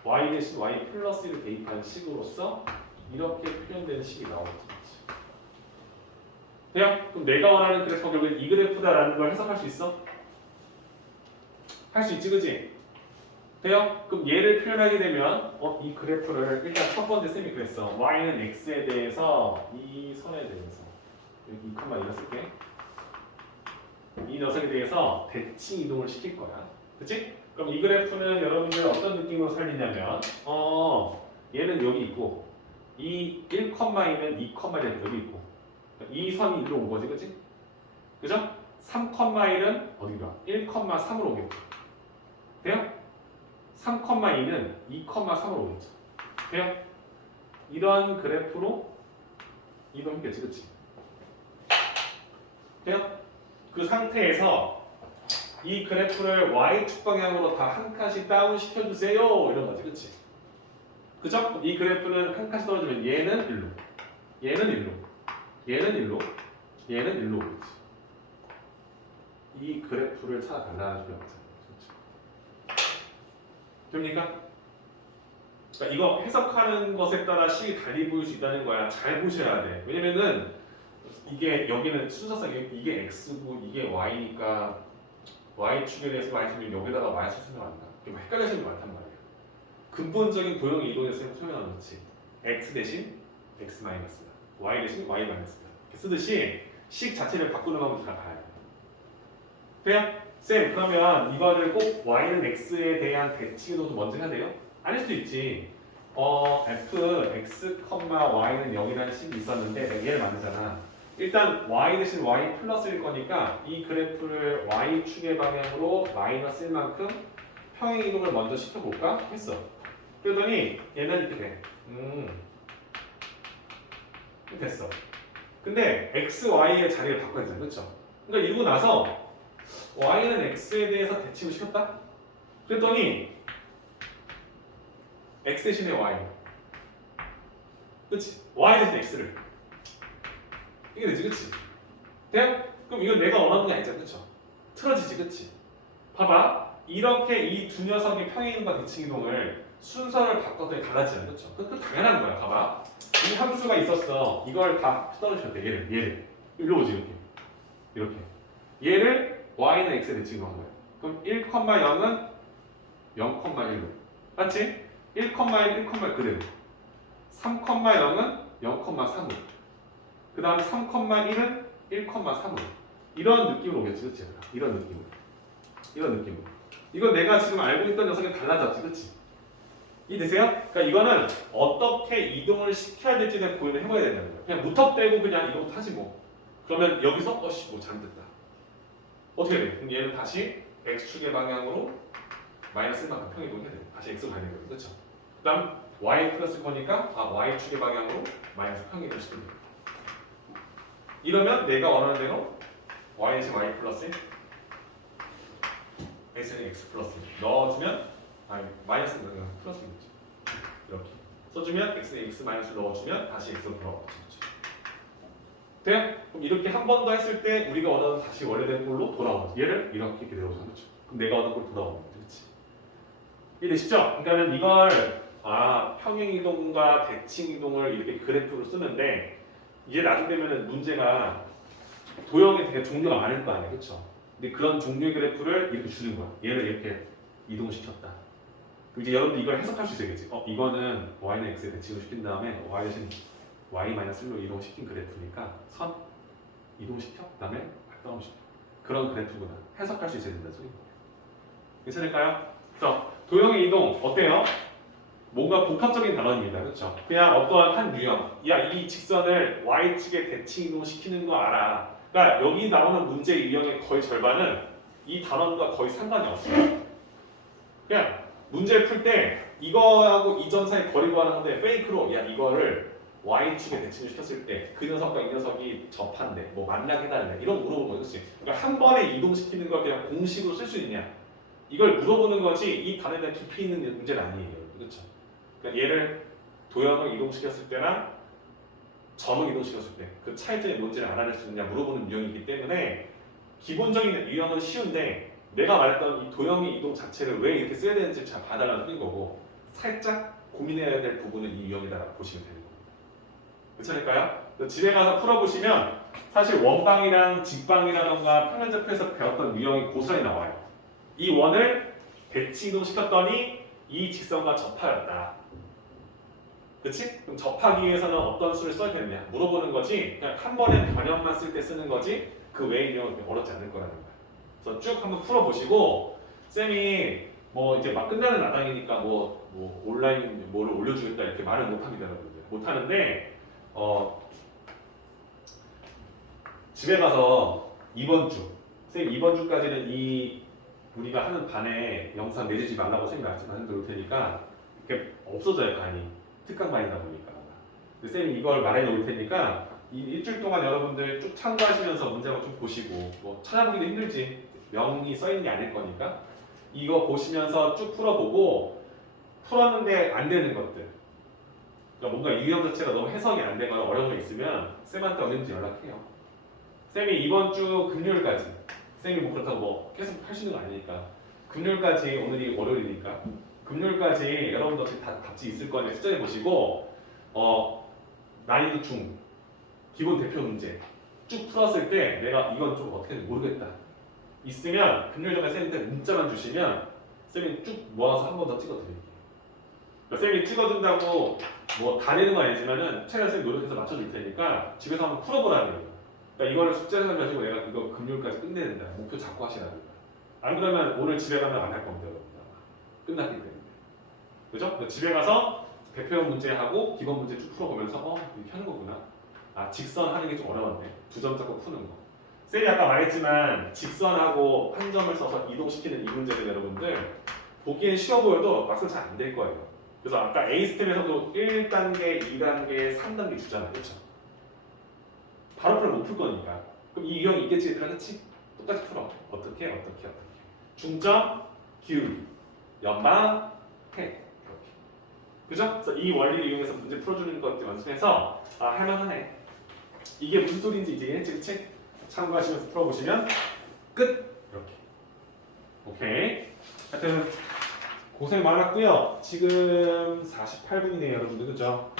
y 대신 y 플러스 1을 대입하는 식으로서 이렇게 표현되는 식이 나오겠지. 돼요? 그럼 내가 원하는 그래프가 결국엔 이 그래프다라는 걸 해석할 수 있어? 할 수 있지, 그지? 돼요? 그럼 얘를 표현하게 되면 이 그래프를 일단 첫 번째 쌤이 그랬어. y는 x에 대해서 이 선에 대해서 여기 2,2를 쓸게. 이 녀석에 대해서 대칭 이동을 시킬 거야. 그치? 그럼 이 그래프는 여러분들 어떤 느낌으로 살리냐면 얘는 여기 있고 이 1,2는 2,1은 여기 있고 이 선이 이리로 온 거지, 그치? 그죠? 3,1은 어디로 와? 1,3으로 오겠죠. 돼요? 3,2는 2,3으로 오겠죠. 돼요? 이런 그래프로 이동했겠지, 그치? 돼요? 그 상태에서 이 그래프를 y축 방향으로 다 한 칸씩 다운 시켜주세요 이런 거지, 그치? 그죠? 이 그래프는 한 칸씩 떨어지면 얘는 일로, 얘는 일로, 얘는 일로, 얘는 일로 오겠지. 이 그래프를 찾아달라는 소리 없잖아. 됩니까? 그러니까 이거 해석하는 것에 따라 식이 달리 보일 수 있다는 거야. 잘 보셔야 돼. 왜냐면은 이게 여기는 순서상 이게 x고 이게 y니까 y축에 대해서 y축을 여기다가 y축 설명한다. 이게 헷갈리시는 게 많단 말이에요. 근본적인 도형의 이동에 대해서 설명하는 거지. x 대신 x 마이너스, y 대신 y 마이너스 이렇게 쓰듯이 식 자체를 바꾸는 방법을 잘 봐야 돼요. 돼요? 쌤, 그러면 이거를 꼭 y는 x에 대한 대칭도 먼저 해야 돼요? 아닐 수도 있지. f x, y는 0이라는 식이 있었는데 얘를 만들잖아. 일단 y 대신 y 플러스일 거니까 이 그래프를 y축의 방향으로 마이너스 1만큼 평행 이동을 먼저 시켜볼까 했어. 그러더니 얘는 이렇게 돼. 됐어. 근데 x, y의 자리를 바꿔야 되잖아. 그렇죠? 그러니까 이러고 나서 y는 x에 대해서 대칭을 시켰다? 그랬더니 x 대신에 y. 그치? y 대신 x를. 이게 되지, 그치? 돼요? 그럼 이건 내가 원하는 게 아니잖아, 그쵸? 틀어지지, 그치? 봐봐. 이렇게 이 두 녀석의 평행이동과 대칭이동을 순서를 바꿔도 달라지잖아, 그쵸? 그건 당연한 거야, 봐봐. 이 함수가 있었어. 이걸 다 떨어지면 돼, 얘를. 일로 오지, 이렇게. 얘를 y는 x에 대칭으로 한 거야. 그럼 1,0은 0,1로. 맞지? 1,1, 1, 그대로. 3,0은 0,3으로. 그 다음 3,1은 1,3으로. 이런 느낌으로 오겠지, 그치? 이런 느낌으로. 이건 내가 지금 알고 있던 녀석이 달라졌지, 그치? 이해되세요? 그러니까 이거는 어떻게 이동을 시켜야 될지에 대한 고민을 해봐야 된다는 거야. 그냥 무턱대고 그냥 이동부터 하지 뭐. 그러면 여기서 뭐 잘못됐다. 어떻게 돼? 그럼 얘는 다시 x축의 방향으로 마이너스 1만큼 평이동을 해야 돼. 다시 x로 가야 되거든, 그렇죠? 그 다음 y 플러스 거니까 y축의 방향으로 마이너스 평이동을 시키는 거야. 이러면 내가 원하는 대로 y 대신 y 플러스 x는 x 플러스 넣어주면 마이너스 플러스인 거지. 이렇게 써주면 x는 x 마이너스 넣어주면 다시 x로 돌아오죠. 돼요? 그럼 이렇게 한 번 더 했을 때 우리가 원하는 다시 원래대로 꼴로 돌아오죠. 얘를 이렇게 내려오잖아, 그렇죠? 그럼 내가 원하는 꼴로 돌아오는 거지, 그렇지? 이해되시죠? 그러니까는 이걸 평행 이동과 대칭 이동을 이렇게 그래프로 쓰는데 이제 나중 되면은 문제가 도형에 되게 종류가 많을 거 아니야, 그렇죠? 근데 그런 종류의 그래프를 이렇게 주는 거야. 얘를 이렇게 이동시켰다. 그럼 이제 여러분들 이걸 해석할 수 있어야겠지. 이거는 y는 x에 대칭을 시킨 다음에 y 대신 y-1로 이동시킨 그래프니까 선 이동시켜, 그 다음에 다운시켜. 그런 그래프구나. 해석할 수 있어야 된다는 소리인 거예요. 괜찮을까요? 그래서 도형의 이동 어때요? 뭔가 복합적인 단어입니다. 그렇죠? 그냥 어떠한 한 유형, 이 직선을 y축에 대칭 이동시키는 거 알아. 그러니까 여기 나오는 문제 유형의 거의 절반은 이 단원과 거의 상관이 없어요. 그냥 문제를 풀 때 이거하고 이전 사이 거리 구하는 건데 페이크로 이거를 y축에 대칭을 시켰을 때 그 녀석과 이 녀석이 접한대, 뭐 만나게 해달래 이런 물어보는 거지. 그러니까 한 번에 이동시키는 걸 그냥 공식으로 쓸 수 있냐? 이걸 물어보는 거지 이 단어에 대한 깊이 있는 문제는 아니에요. 그렇죠? 그러니까 얘를 도형을 이동시켰을 때랑 점을 이동시켰을 때 그 차이점의 논지를 알아낼 수 있느냐 물어보는 유형이기 때문에 기본적인 유형은 쉬운데 내가 말했던 이 도형의 이동 자체를 왜 이렇게 써야 되는지 잘 봐달라는 뜻인 거고 살짝 고민해야 될 부분은 이 유형이다 보시면 되는 거예요. 괜찮을까요? 집에 가서 풀어보시면 사실 원방이랑 직방이라던가 평면접해서 배웠던 유형이 고스란히 나와요. 이 원을 대칭 이동시켰더니 이 직선과 접하였다. 그치? 그럼 접하기 위해서는 어떤 수를 써야 되느냐 물어보는 거지 그냥 한 번에 변형만 쓸 때 쓰는 거지 그 외의 유형은 어렵지 않을 거라는 거야. 그래서 쭉 한번 풀어보시고 쌤이 뭐 이제 막 끝나는 마당이니까 뭐 온라인 뭐를 올려주겠다 이렇게 말을 못합니다 여러분들. 못하는데 집에 가서 이번 주 쌤 이번 주까지는 이 우리가 하는 반에 영상 내리지 말라고 쌤이 말씀하신 대로 테니까 이렇게 없어져요 반이. 특강반이다 보니까. 근데 쌤이 이걸 말해 놓을 테니까 이 일주일 동안 여러분들 쭉 참고하시면서 문제만 좀 보시고 뭐 찾아보기도 힘들지 명이 써 있는 게 아닐 거니까 이거 보시면서 쭉 풀어보고 풀었는데 안 되는 것들 그러니까 뭔가 유형 자체가 너무 해석이 안 되거나 어려운 거 있으면 쌤한테 언제든지 연락해요. 쌤이 이번 주 금요일까지 쌤이 뭐 그렇다고 뭐 계속 할 수 있는 거 아니니까 금요일까지 오늘이 월요일이니까 금요일까지 여러분도 어차피 다 답지 있을 거니까 숙제해 보시고 난이도 중 기본 대표 문제 쭉 풀었을 때 내가 이건 좀 어떻게 하는지 모르겠다. 있으면 금요일 전에 쌤한테 문자만 주시면 쌤이 쭉 모아서 한 번 더 찍어드릴게요. 그러니까 쌤이 찍어준다고 뭐 다 되는 건 아니지만은 최대한 쌤이 노력해서 맞춰줄 테니까 집에서 한번 풀어보라는 거예요. 그러니까 이거를 숙제를 가지고 내가 이거 금요일까지 끝내는다. 목표 잡고 하시라는 거예요. 안 그러면 오늘 집에 가면 안 할 겁니다, 여러분. 끝났기 때문에. 그죠? 집에 가서 대표형 문제 하고 기본 문제 쭉 풀어보면서 이렇게 하는 거구나. 아, 직선 하는 게 좀 어려웠네. 2점 잡고 푸는 거. 쌤이 아까 말했지만 직선하고 한 점을 써서 이동시키는 이 문제는 여러분들 보기엔 쉬워 보여도 막상 잘 안 될 거예요. 그래서 아까 A 스텝에서도 1단계, 2단계, 3단계 주잖아요. 그렇죠? 바로 풀어 못 풀 거니까. 그럼 이 유형이 있겠지, 그렇지? 똑같이 풀어. 어떻게. 중점, 기울기, 연방, 해. 이렇게. 그죠? 그래서 이 원리를 이용해서 문제 풀어주는 것들 연습해서 할만하네. 이게 무슨 소리인지 이제 이해했지, 그치? 참고하시면서 풀어보시면 끝! 이렇게. 오케이. 하여튼 고생 많았고요. 지금 48분이네요, 여러분들. 그죠?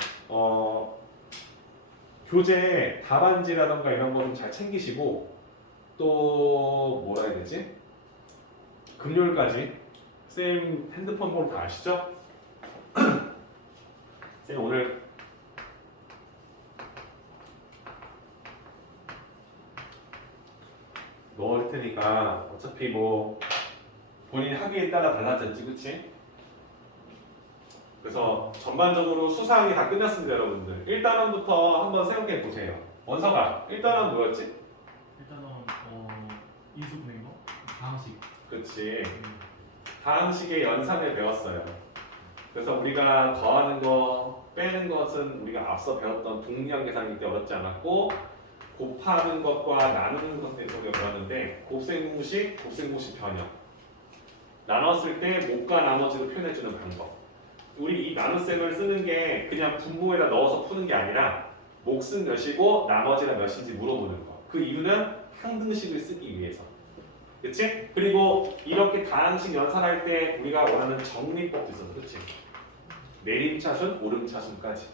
교재 답안지라던가 이런 거 좀 잘 챙기시고 또 뭐라 해야 되지? 금요일까지 쌤 핸드폰 번호 다 아시죠? 쌤 오늘 넣을 테니까 어차피 뭐 본인 학위에 따라 달라졌지, 그치? 그래서 전반적으로 수상이 다 끝났습니다, 여러분들. 1단원부터 한번 새롭게 보세요. 원서가 1단원 뭐였지? 일단은 인수 분해인 거, 방식. 그치. 다항식의 연산을 배웠어요. 그래서 우리가 더하는 거, 빼는 것은 우리가 앞서 배웠던 동리형 계산이기 때문에 어렵지 않았고 곱하는 것과 나누는 것에 대해서 우리가 배웠는데 곱셈공식, 곱셈공식 변형 나눴을 때 못과 나머지로 표현해주는 방법. 우리 이 나눗셈을 쓰는 게 그냥 분모에다 넣어서 푸는 게 아니라 몫은 몇이고 나머지가 몇인지 물어보는 거. 그 이유는 항등식을 쓰기 위해서. 그치? 그리고 이렇게 다항식 연산할 때 우리가 원하는 정리법도 있어서 그치? 내림차순, 오름차순까지.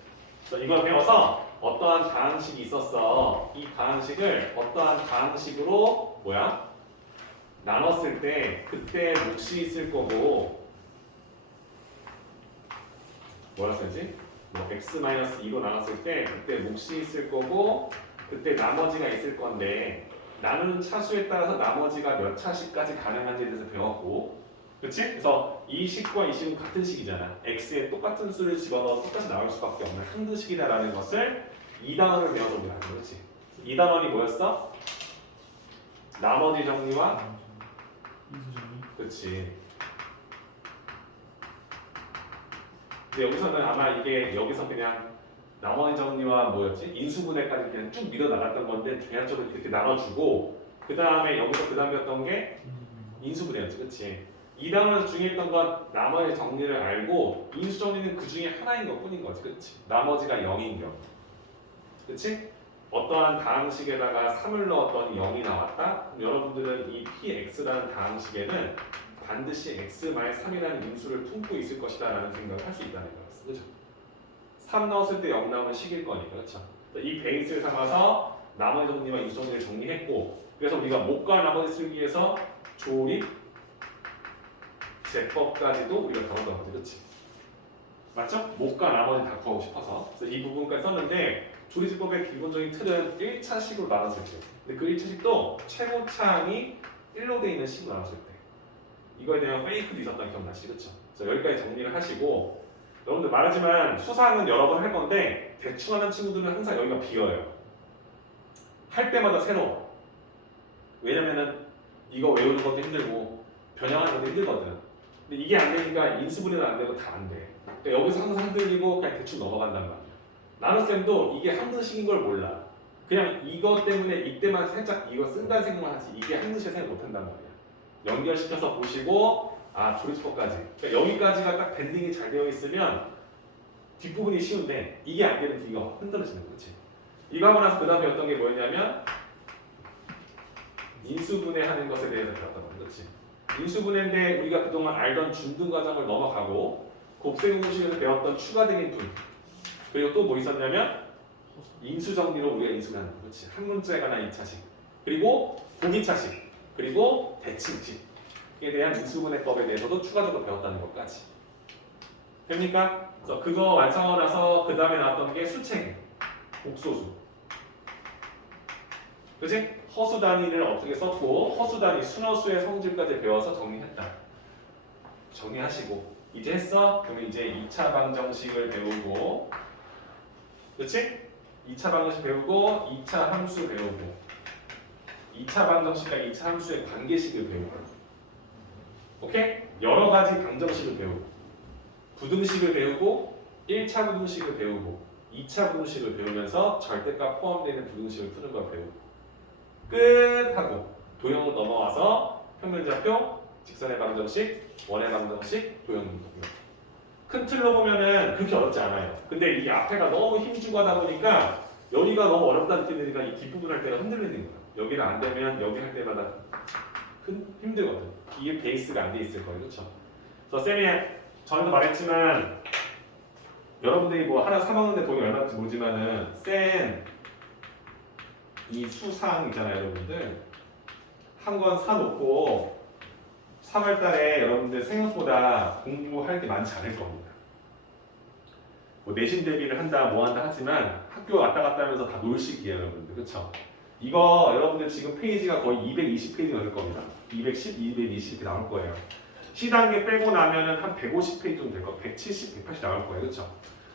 이걸 배워서 어떠한 다항식이 있었어. 이 다항식을 어떠한 다항식으로 나눴을 때 그때 몫이 있을 거고 뭐라 써야지? 뭐 x-2로 나눴을 때 그때 몫이 있을 거고 그때 나머지가 있을 건데 나누는 차수에 따라서 나머지가 몇 차식까지 가능한지에 대해서 배웠고 그렇지? 그래서 이 식과 이 식은 같은 식이잖아. x에 똑같은 수를 집어넣어 똑같이 나올 수밖에 없는 항등식이다라는 것을 2단원을 배워서 우리가 하는 거지. 2단원이 뭐였어? 나머지 정리와 인수 정리. 그렇지. 근데 여기서는 아마 이게 여기서 그냥 나머지 정리와 뭐였지? 인수분해까지 그냥 쭉 밀어 나갔던 건데 대략적으로 이렇게 나눠주고 그 다음에 여기서 그 다음 배웠던 게 인수분해였지, 그렇지? 2단원에서 중요했던 건 나머지 정리를 알고 인수 정리는 그 중에 하나인 것뿐인 거지, 그렇지? 나머지가 0인 경우, 그렇지? 어떠한 다항식에다가 3을 넣었더니 0이 나왔다? 그럼 여러분들은 이 px라는 다항식에는 반드시 x-3이라는 인수를 품고 있을 것이다 라는 생각을 할 수 있다는 거였어, 그렇죠? 3 넣었을 때 0 나오면 식일 거니까, 그렇죠? 이 베이스를 삼아서 나머지 정리와 인수 정리를 정리했고 그래서 우리가 못과 나머지 쓰기 위해서 조립, 제법까지도 우리가 배웠던 거지, 그렇지? 맞죠? 못과 나머지 다 구하고 싶어서 그래서 이 부분까지 썼는데 조리제법의 기본적인 틀은 1차식으로 나눴을 때 근데 그 1차식도 최고차항이 1로 되어 있는 식으로 나눴을 때 이거에 대한 페이크도 있었던 기억나시죠? 그렇죠? 그래서 여기까지 정리를 하시고 여러분들 말하지만 수상은 여러 번 할 건데 대충 하는 친구들은 항상 여기가 비어요. 할 때마다 새로워. 왜냐면은 이거 외우는 것도 힘들고 변형하는 것도 힘들거든. 근데 이게 안 되니까 인수분해도 안 되고 다 안 돼. 그러니까 여기서 항상 흔들리고 그냥 대충 넘어간단 말이야. 나눗셈도 이게 항등식인 걸 몰라. 그냥 이거 때문에 이때만 살짝 이거 쓴다는 생각만 하지 이게 항등식 생각 못 한단 말이야. 연결시켜서 보시고 조리제법까지. 그러니까 여기까지가 딱 밴딩이 잘 되어 있으면 뒷부분이 쉬운데 이게 안 되면 뒤가 흔들어지는 거지. 이거 하고 나서 그 다음에 어떤 게 뭐였냐면 인수분해하는 것에 대해서 배웠던 거지. 인수분해인데 우리가 그동안 알던 중등 과정을 넘어가고 곱셈 공식에서 배웠던 추가적인 분 그리고 또 뭐 있었냐면 인수 정리로 우리가 인수를 하는 거. 그렇지. 한 문자에 관한 2차식. 그리고 보기차식. 그리고 대칭식에 대한 인수분해법에 대해서도 추가적으로 배웠다는 것까지. 됩니까? 그래서 그거 완성하고 나서 그 다음에 나왔던 게 수체계, 복소수. 그치? 허수 단위를 어떻게 썼고 허수 단위 순허수의 성질까지 배워서 정리했다. 정리하시고 이제 했어? 그러면 이제 2차 방정식을 배우고 그치? 2차 방정식 배우고 2차 함수 배우고 2차 방정식과 2차 함수의 관계식을 배우고 오케이? 여러 가지 방정식을 배우고 부등식을 배우고 1차 부등식을 배우고 2차 부등식을 배우면서 절대값 포함되는 부등식을 푸는 걸 배우고 끝! 하고 도형으로 넘어와서 평면좌표, 직선의 방정식, 원의 방정식, 도형분석표. 큰 틀로 보면은 그렇게 어렵지 않아요. 근데 이 앞에가 너무 힘주고 하다 보니까 여기가 너무 어렵다 느끼니까 이 뒷부분 할 때가 흔들리는 거예요. 여기는 안 되면 여기 할 때마다 힘들거든. 이게 베이스가 안 돼 있을 거예요. 그렇죠? 그래서 쌤이 전에도 말했지만 여러분들이 뭐 하나 사먹는데 돈이 얼마인지 모르지만은 이 수상 있잖아요, 여러분들. 한 권 사놓고 3월달에 여러분들 생각보다 공부할 게 많지 않을 겁니다. 뭐 내신 대비를 한다, 뭐 한다 하지만 학교 왔다 갔다 하면서 다 놀 시기예요, 여러분들. 그렇죠? 이거 여러분들 지금 페이지가 거의 220페이지가 될 겁니다. 210, 220 이렇게 나올 거예요. C단계 빼고 나면은 한 150페이지 정도 될 거예요. 170, 180 나올 거예요, 그렇죠?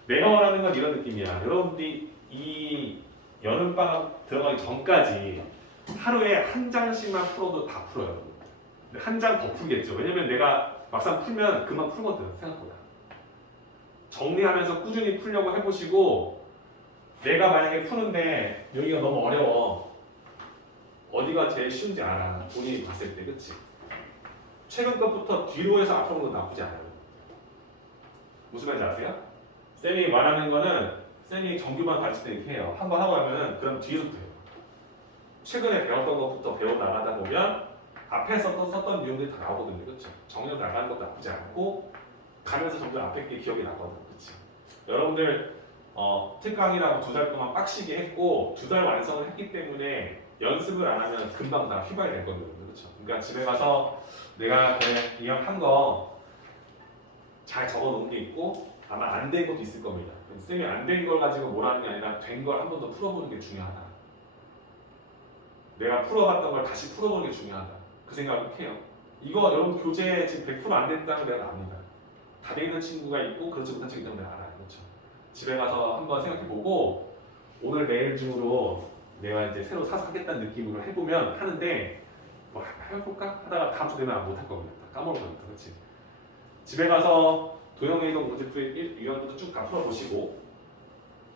내가 원하는 건 이런 느낌이야. 여러분들이 이 여름방학 들어가기 전까지 하루에 한 장씩만 풀어도 다 풀어요. 한 장 더 풀겠죠. 왜냐면 내가 막상 풀면 금방 풀거든, 생각보다. 정리하면서 꾸준히 풀려고 해보시고 내가 만약에 푸는데 여기가 너무 어려워. 어디가 제일 쉬운지 알아. 본인이 봤을 때, 그치? 최근 것부터 뒤로 해서 앞으로 오는 건 나쁘지 않아요. 무슨 말인지 아세요? 쌤이 말하는 거는 쌤이 정규반 가르칠 때 이렇게 해요. 한 번 하고 나면은 그럼 뒤에서부터 해요. 최근에 배웠던 것부터 배워 나가다 보면 앞에서 썼던 내용들이 다 나오거든요. 그렇죠? 정리해서 나가는 것도 나쁘지 않고 가면서 점점 앞에 게 기억이 나거든요. 그렇죠? 여러분들 특강이라고 2달 동안 빡시게 했고 2달 완성을 했기 때문에 연습을 안 하면 금방 다 휘발이 될 거거든요. 그렇죠? 그러니까 집에 가서 내가 그냥 한 거 잘 적어 놓은 게 있고 아마 안 된 것도 있을 겁니다. 쌤이 안 된 걸 가지고 뭐라는 게 아니라 된 걸 한 번 더 풀어보는 게 중요하다. 내가 풀어봤던 걸 다시 풀어보는 게 중요하다. 그 생각을 해요. 이거 여러분 교재 지금 100% 안 됐다는 걸 내가 압니다. 다 돼 있는 친구가 있고 그렇지 못한 친구가 있다는 걸 알아요. 그렇죠? 집에 가서 한번 생각해보고 오늘 내일 중으로 내가 이제 새로 사서 하겠다는 느낌으로 해보면 하는데 뭐 해볼까? 하다가 다음 주 되면 못 할 겁니다. 까먹을 겁니다. 그렇지? 집에 가서 도형의동 문제풀이 1년부터 쭉 다 풀어보시고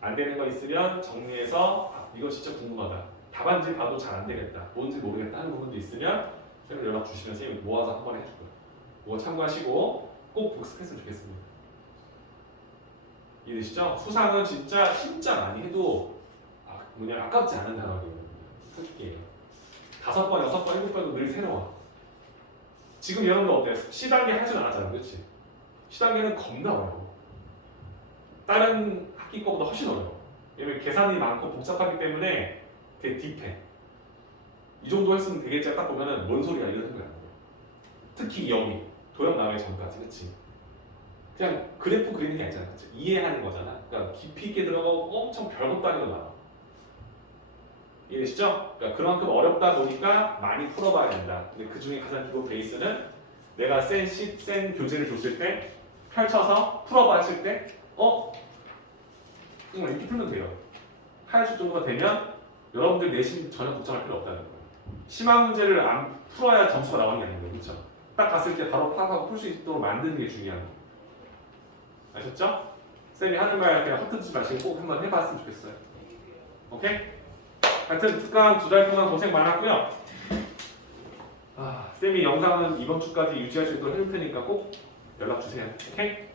안 되는 거 있으면 정리해서 이거 진짜 궁금하다. 답안지 봐도 잘 안 되겠다. 뭔지 모르겠다 하는 부분도 있으면 쌤을 연락 주시면 쌤이 모아서 한 번에 해줄 거예요. 그거 참고하시고 꼭 복습했으면 좋겠습니다. 이해되시죠? 수상은 진짜 많이 해도 아깝지 않은 단어거든요. 솔직히 5번, 6번, 7번도 늘 새로워. 지금 여러분들 어때요? C단계 할 줄 알았잖아요. 그렇지? C단계는 겁나 어려워. 다른 학기 거보다 훨씬 어려워. 왜냐면 계산이 많고 복잡하기 때문에 되게 딥해. 이 정도 했으면 되겠지 딱 보면은 뭔 소리야 이런 생각이 안 들어요. 특히 영이 도형 나오기 전까지. 그치? 그냥 그래프 그리는 게 아니잖아. 그치? 이해하는 거잖아. 그러니까 깊이 있게 들어가고 엄청 별것도 아닌 거 나와. 이해되시죠? 그러니까 그만큼 어렵다 보니까 많이 풀어봐야 된다. 근데 그 중에 가장 기본 베이스는 내가 센 교재를 줬을 때 펼쳐서 풀어봐 했을 때 그냥 이렇게 풀면 돼요. 하실 정도가 되면 여러분들 내신 전혀 걱정할 필요 없다는 거예요. 심한 문제를 안 풀어야 점수가 나오는 게 아니에요. 그렇죠? 딱 봤을 때 바로 파악하고 풀 수 있도록 만드는 게 중요한 거예요. 아셨죠? 쌤이 하는 말 그냥 헛듣지 마시고 꼭 한번 해봤으면 좋겠어요. 오케이? 하여튼 특강 2달 동안 고생 많았고요. 쌤이 영상은 이번 주까지 유지할 수 있도록 해줄 테니까 꼭 연락 주세요. 오케이?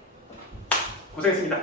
고생했습니다.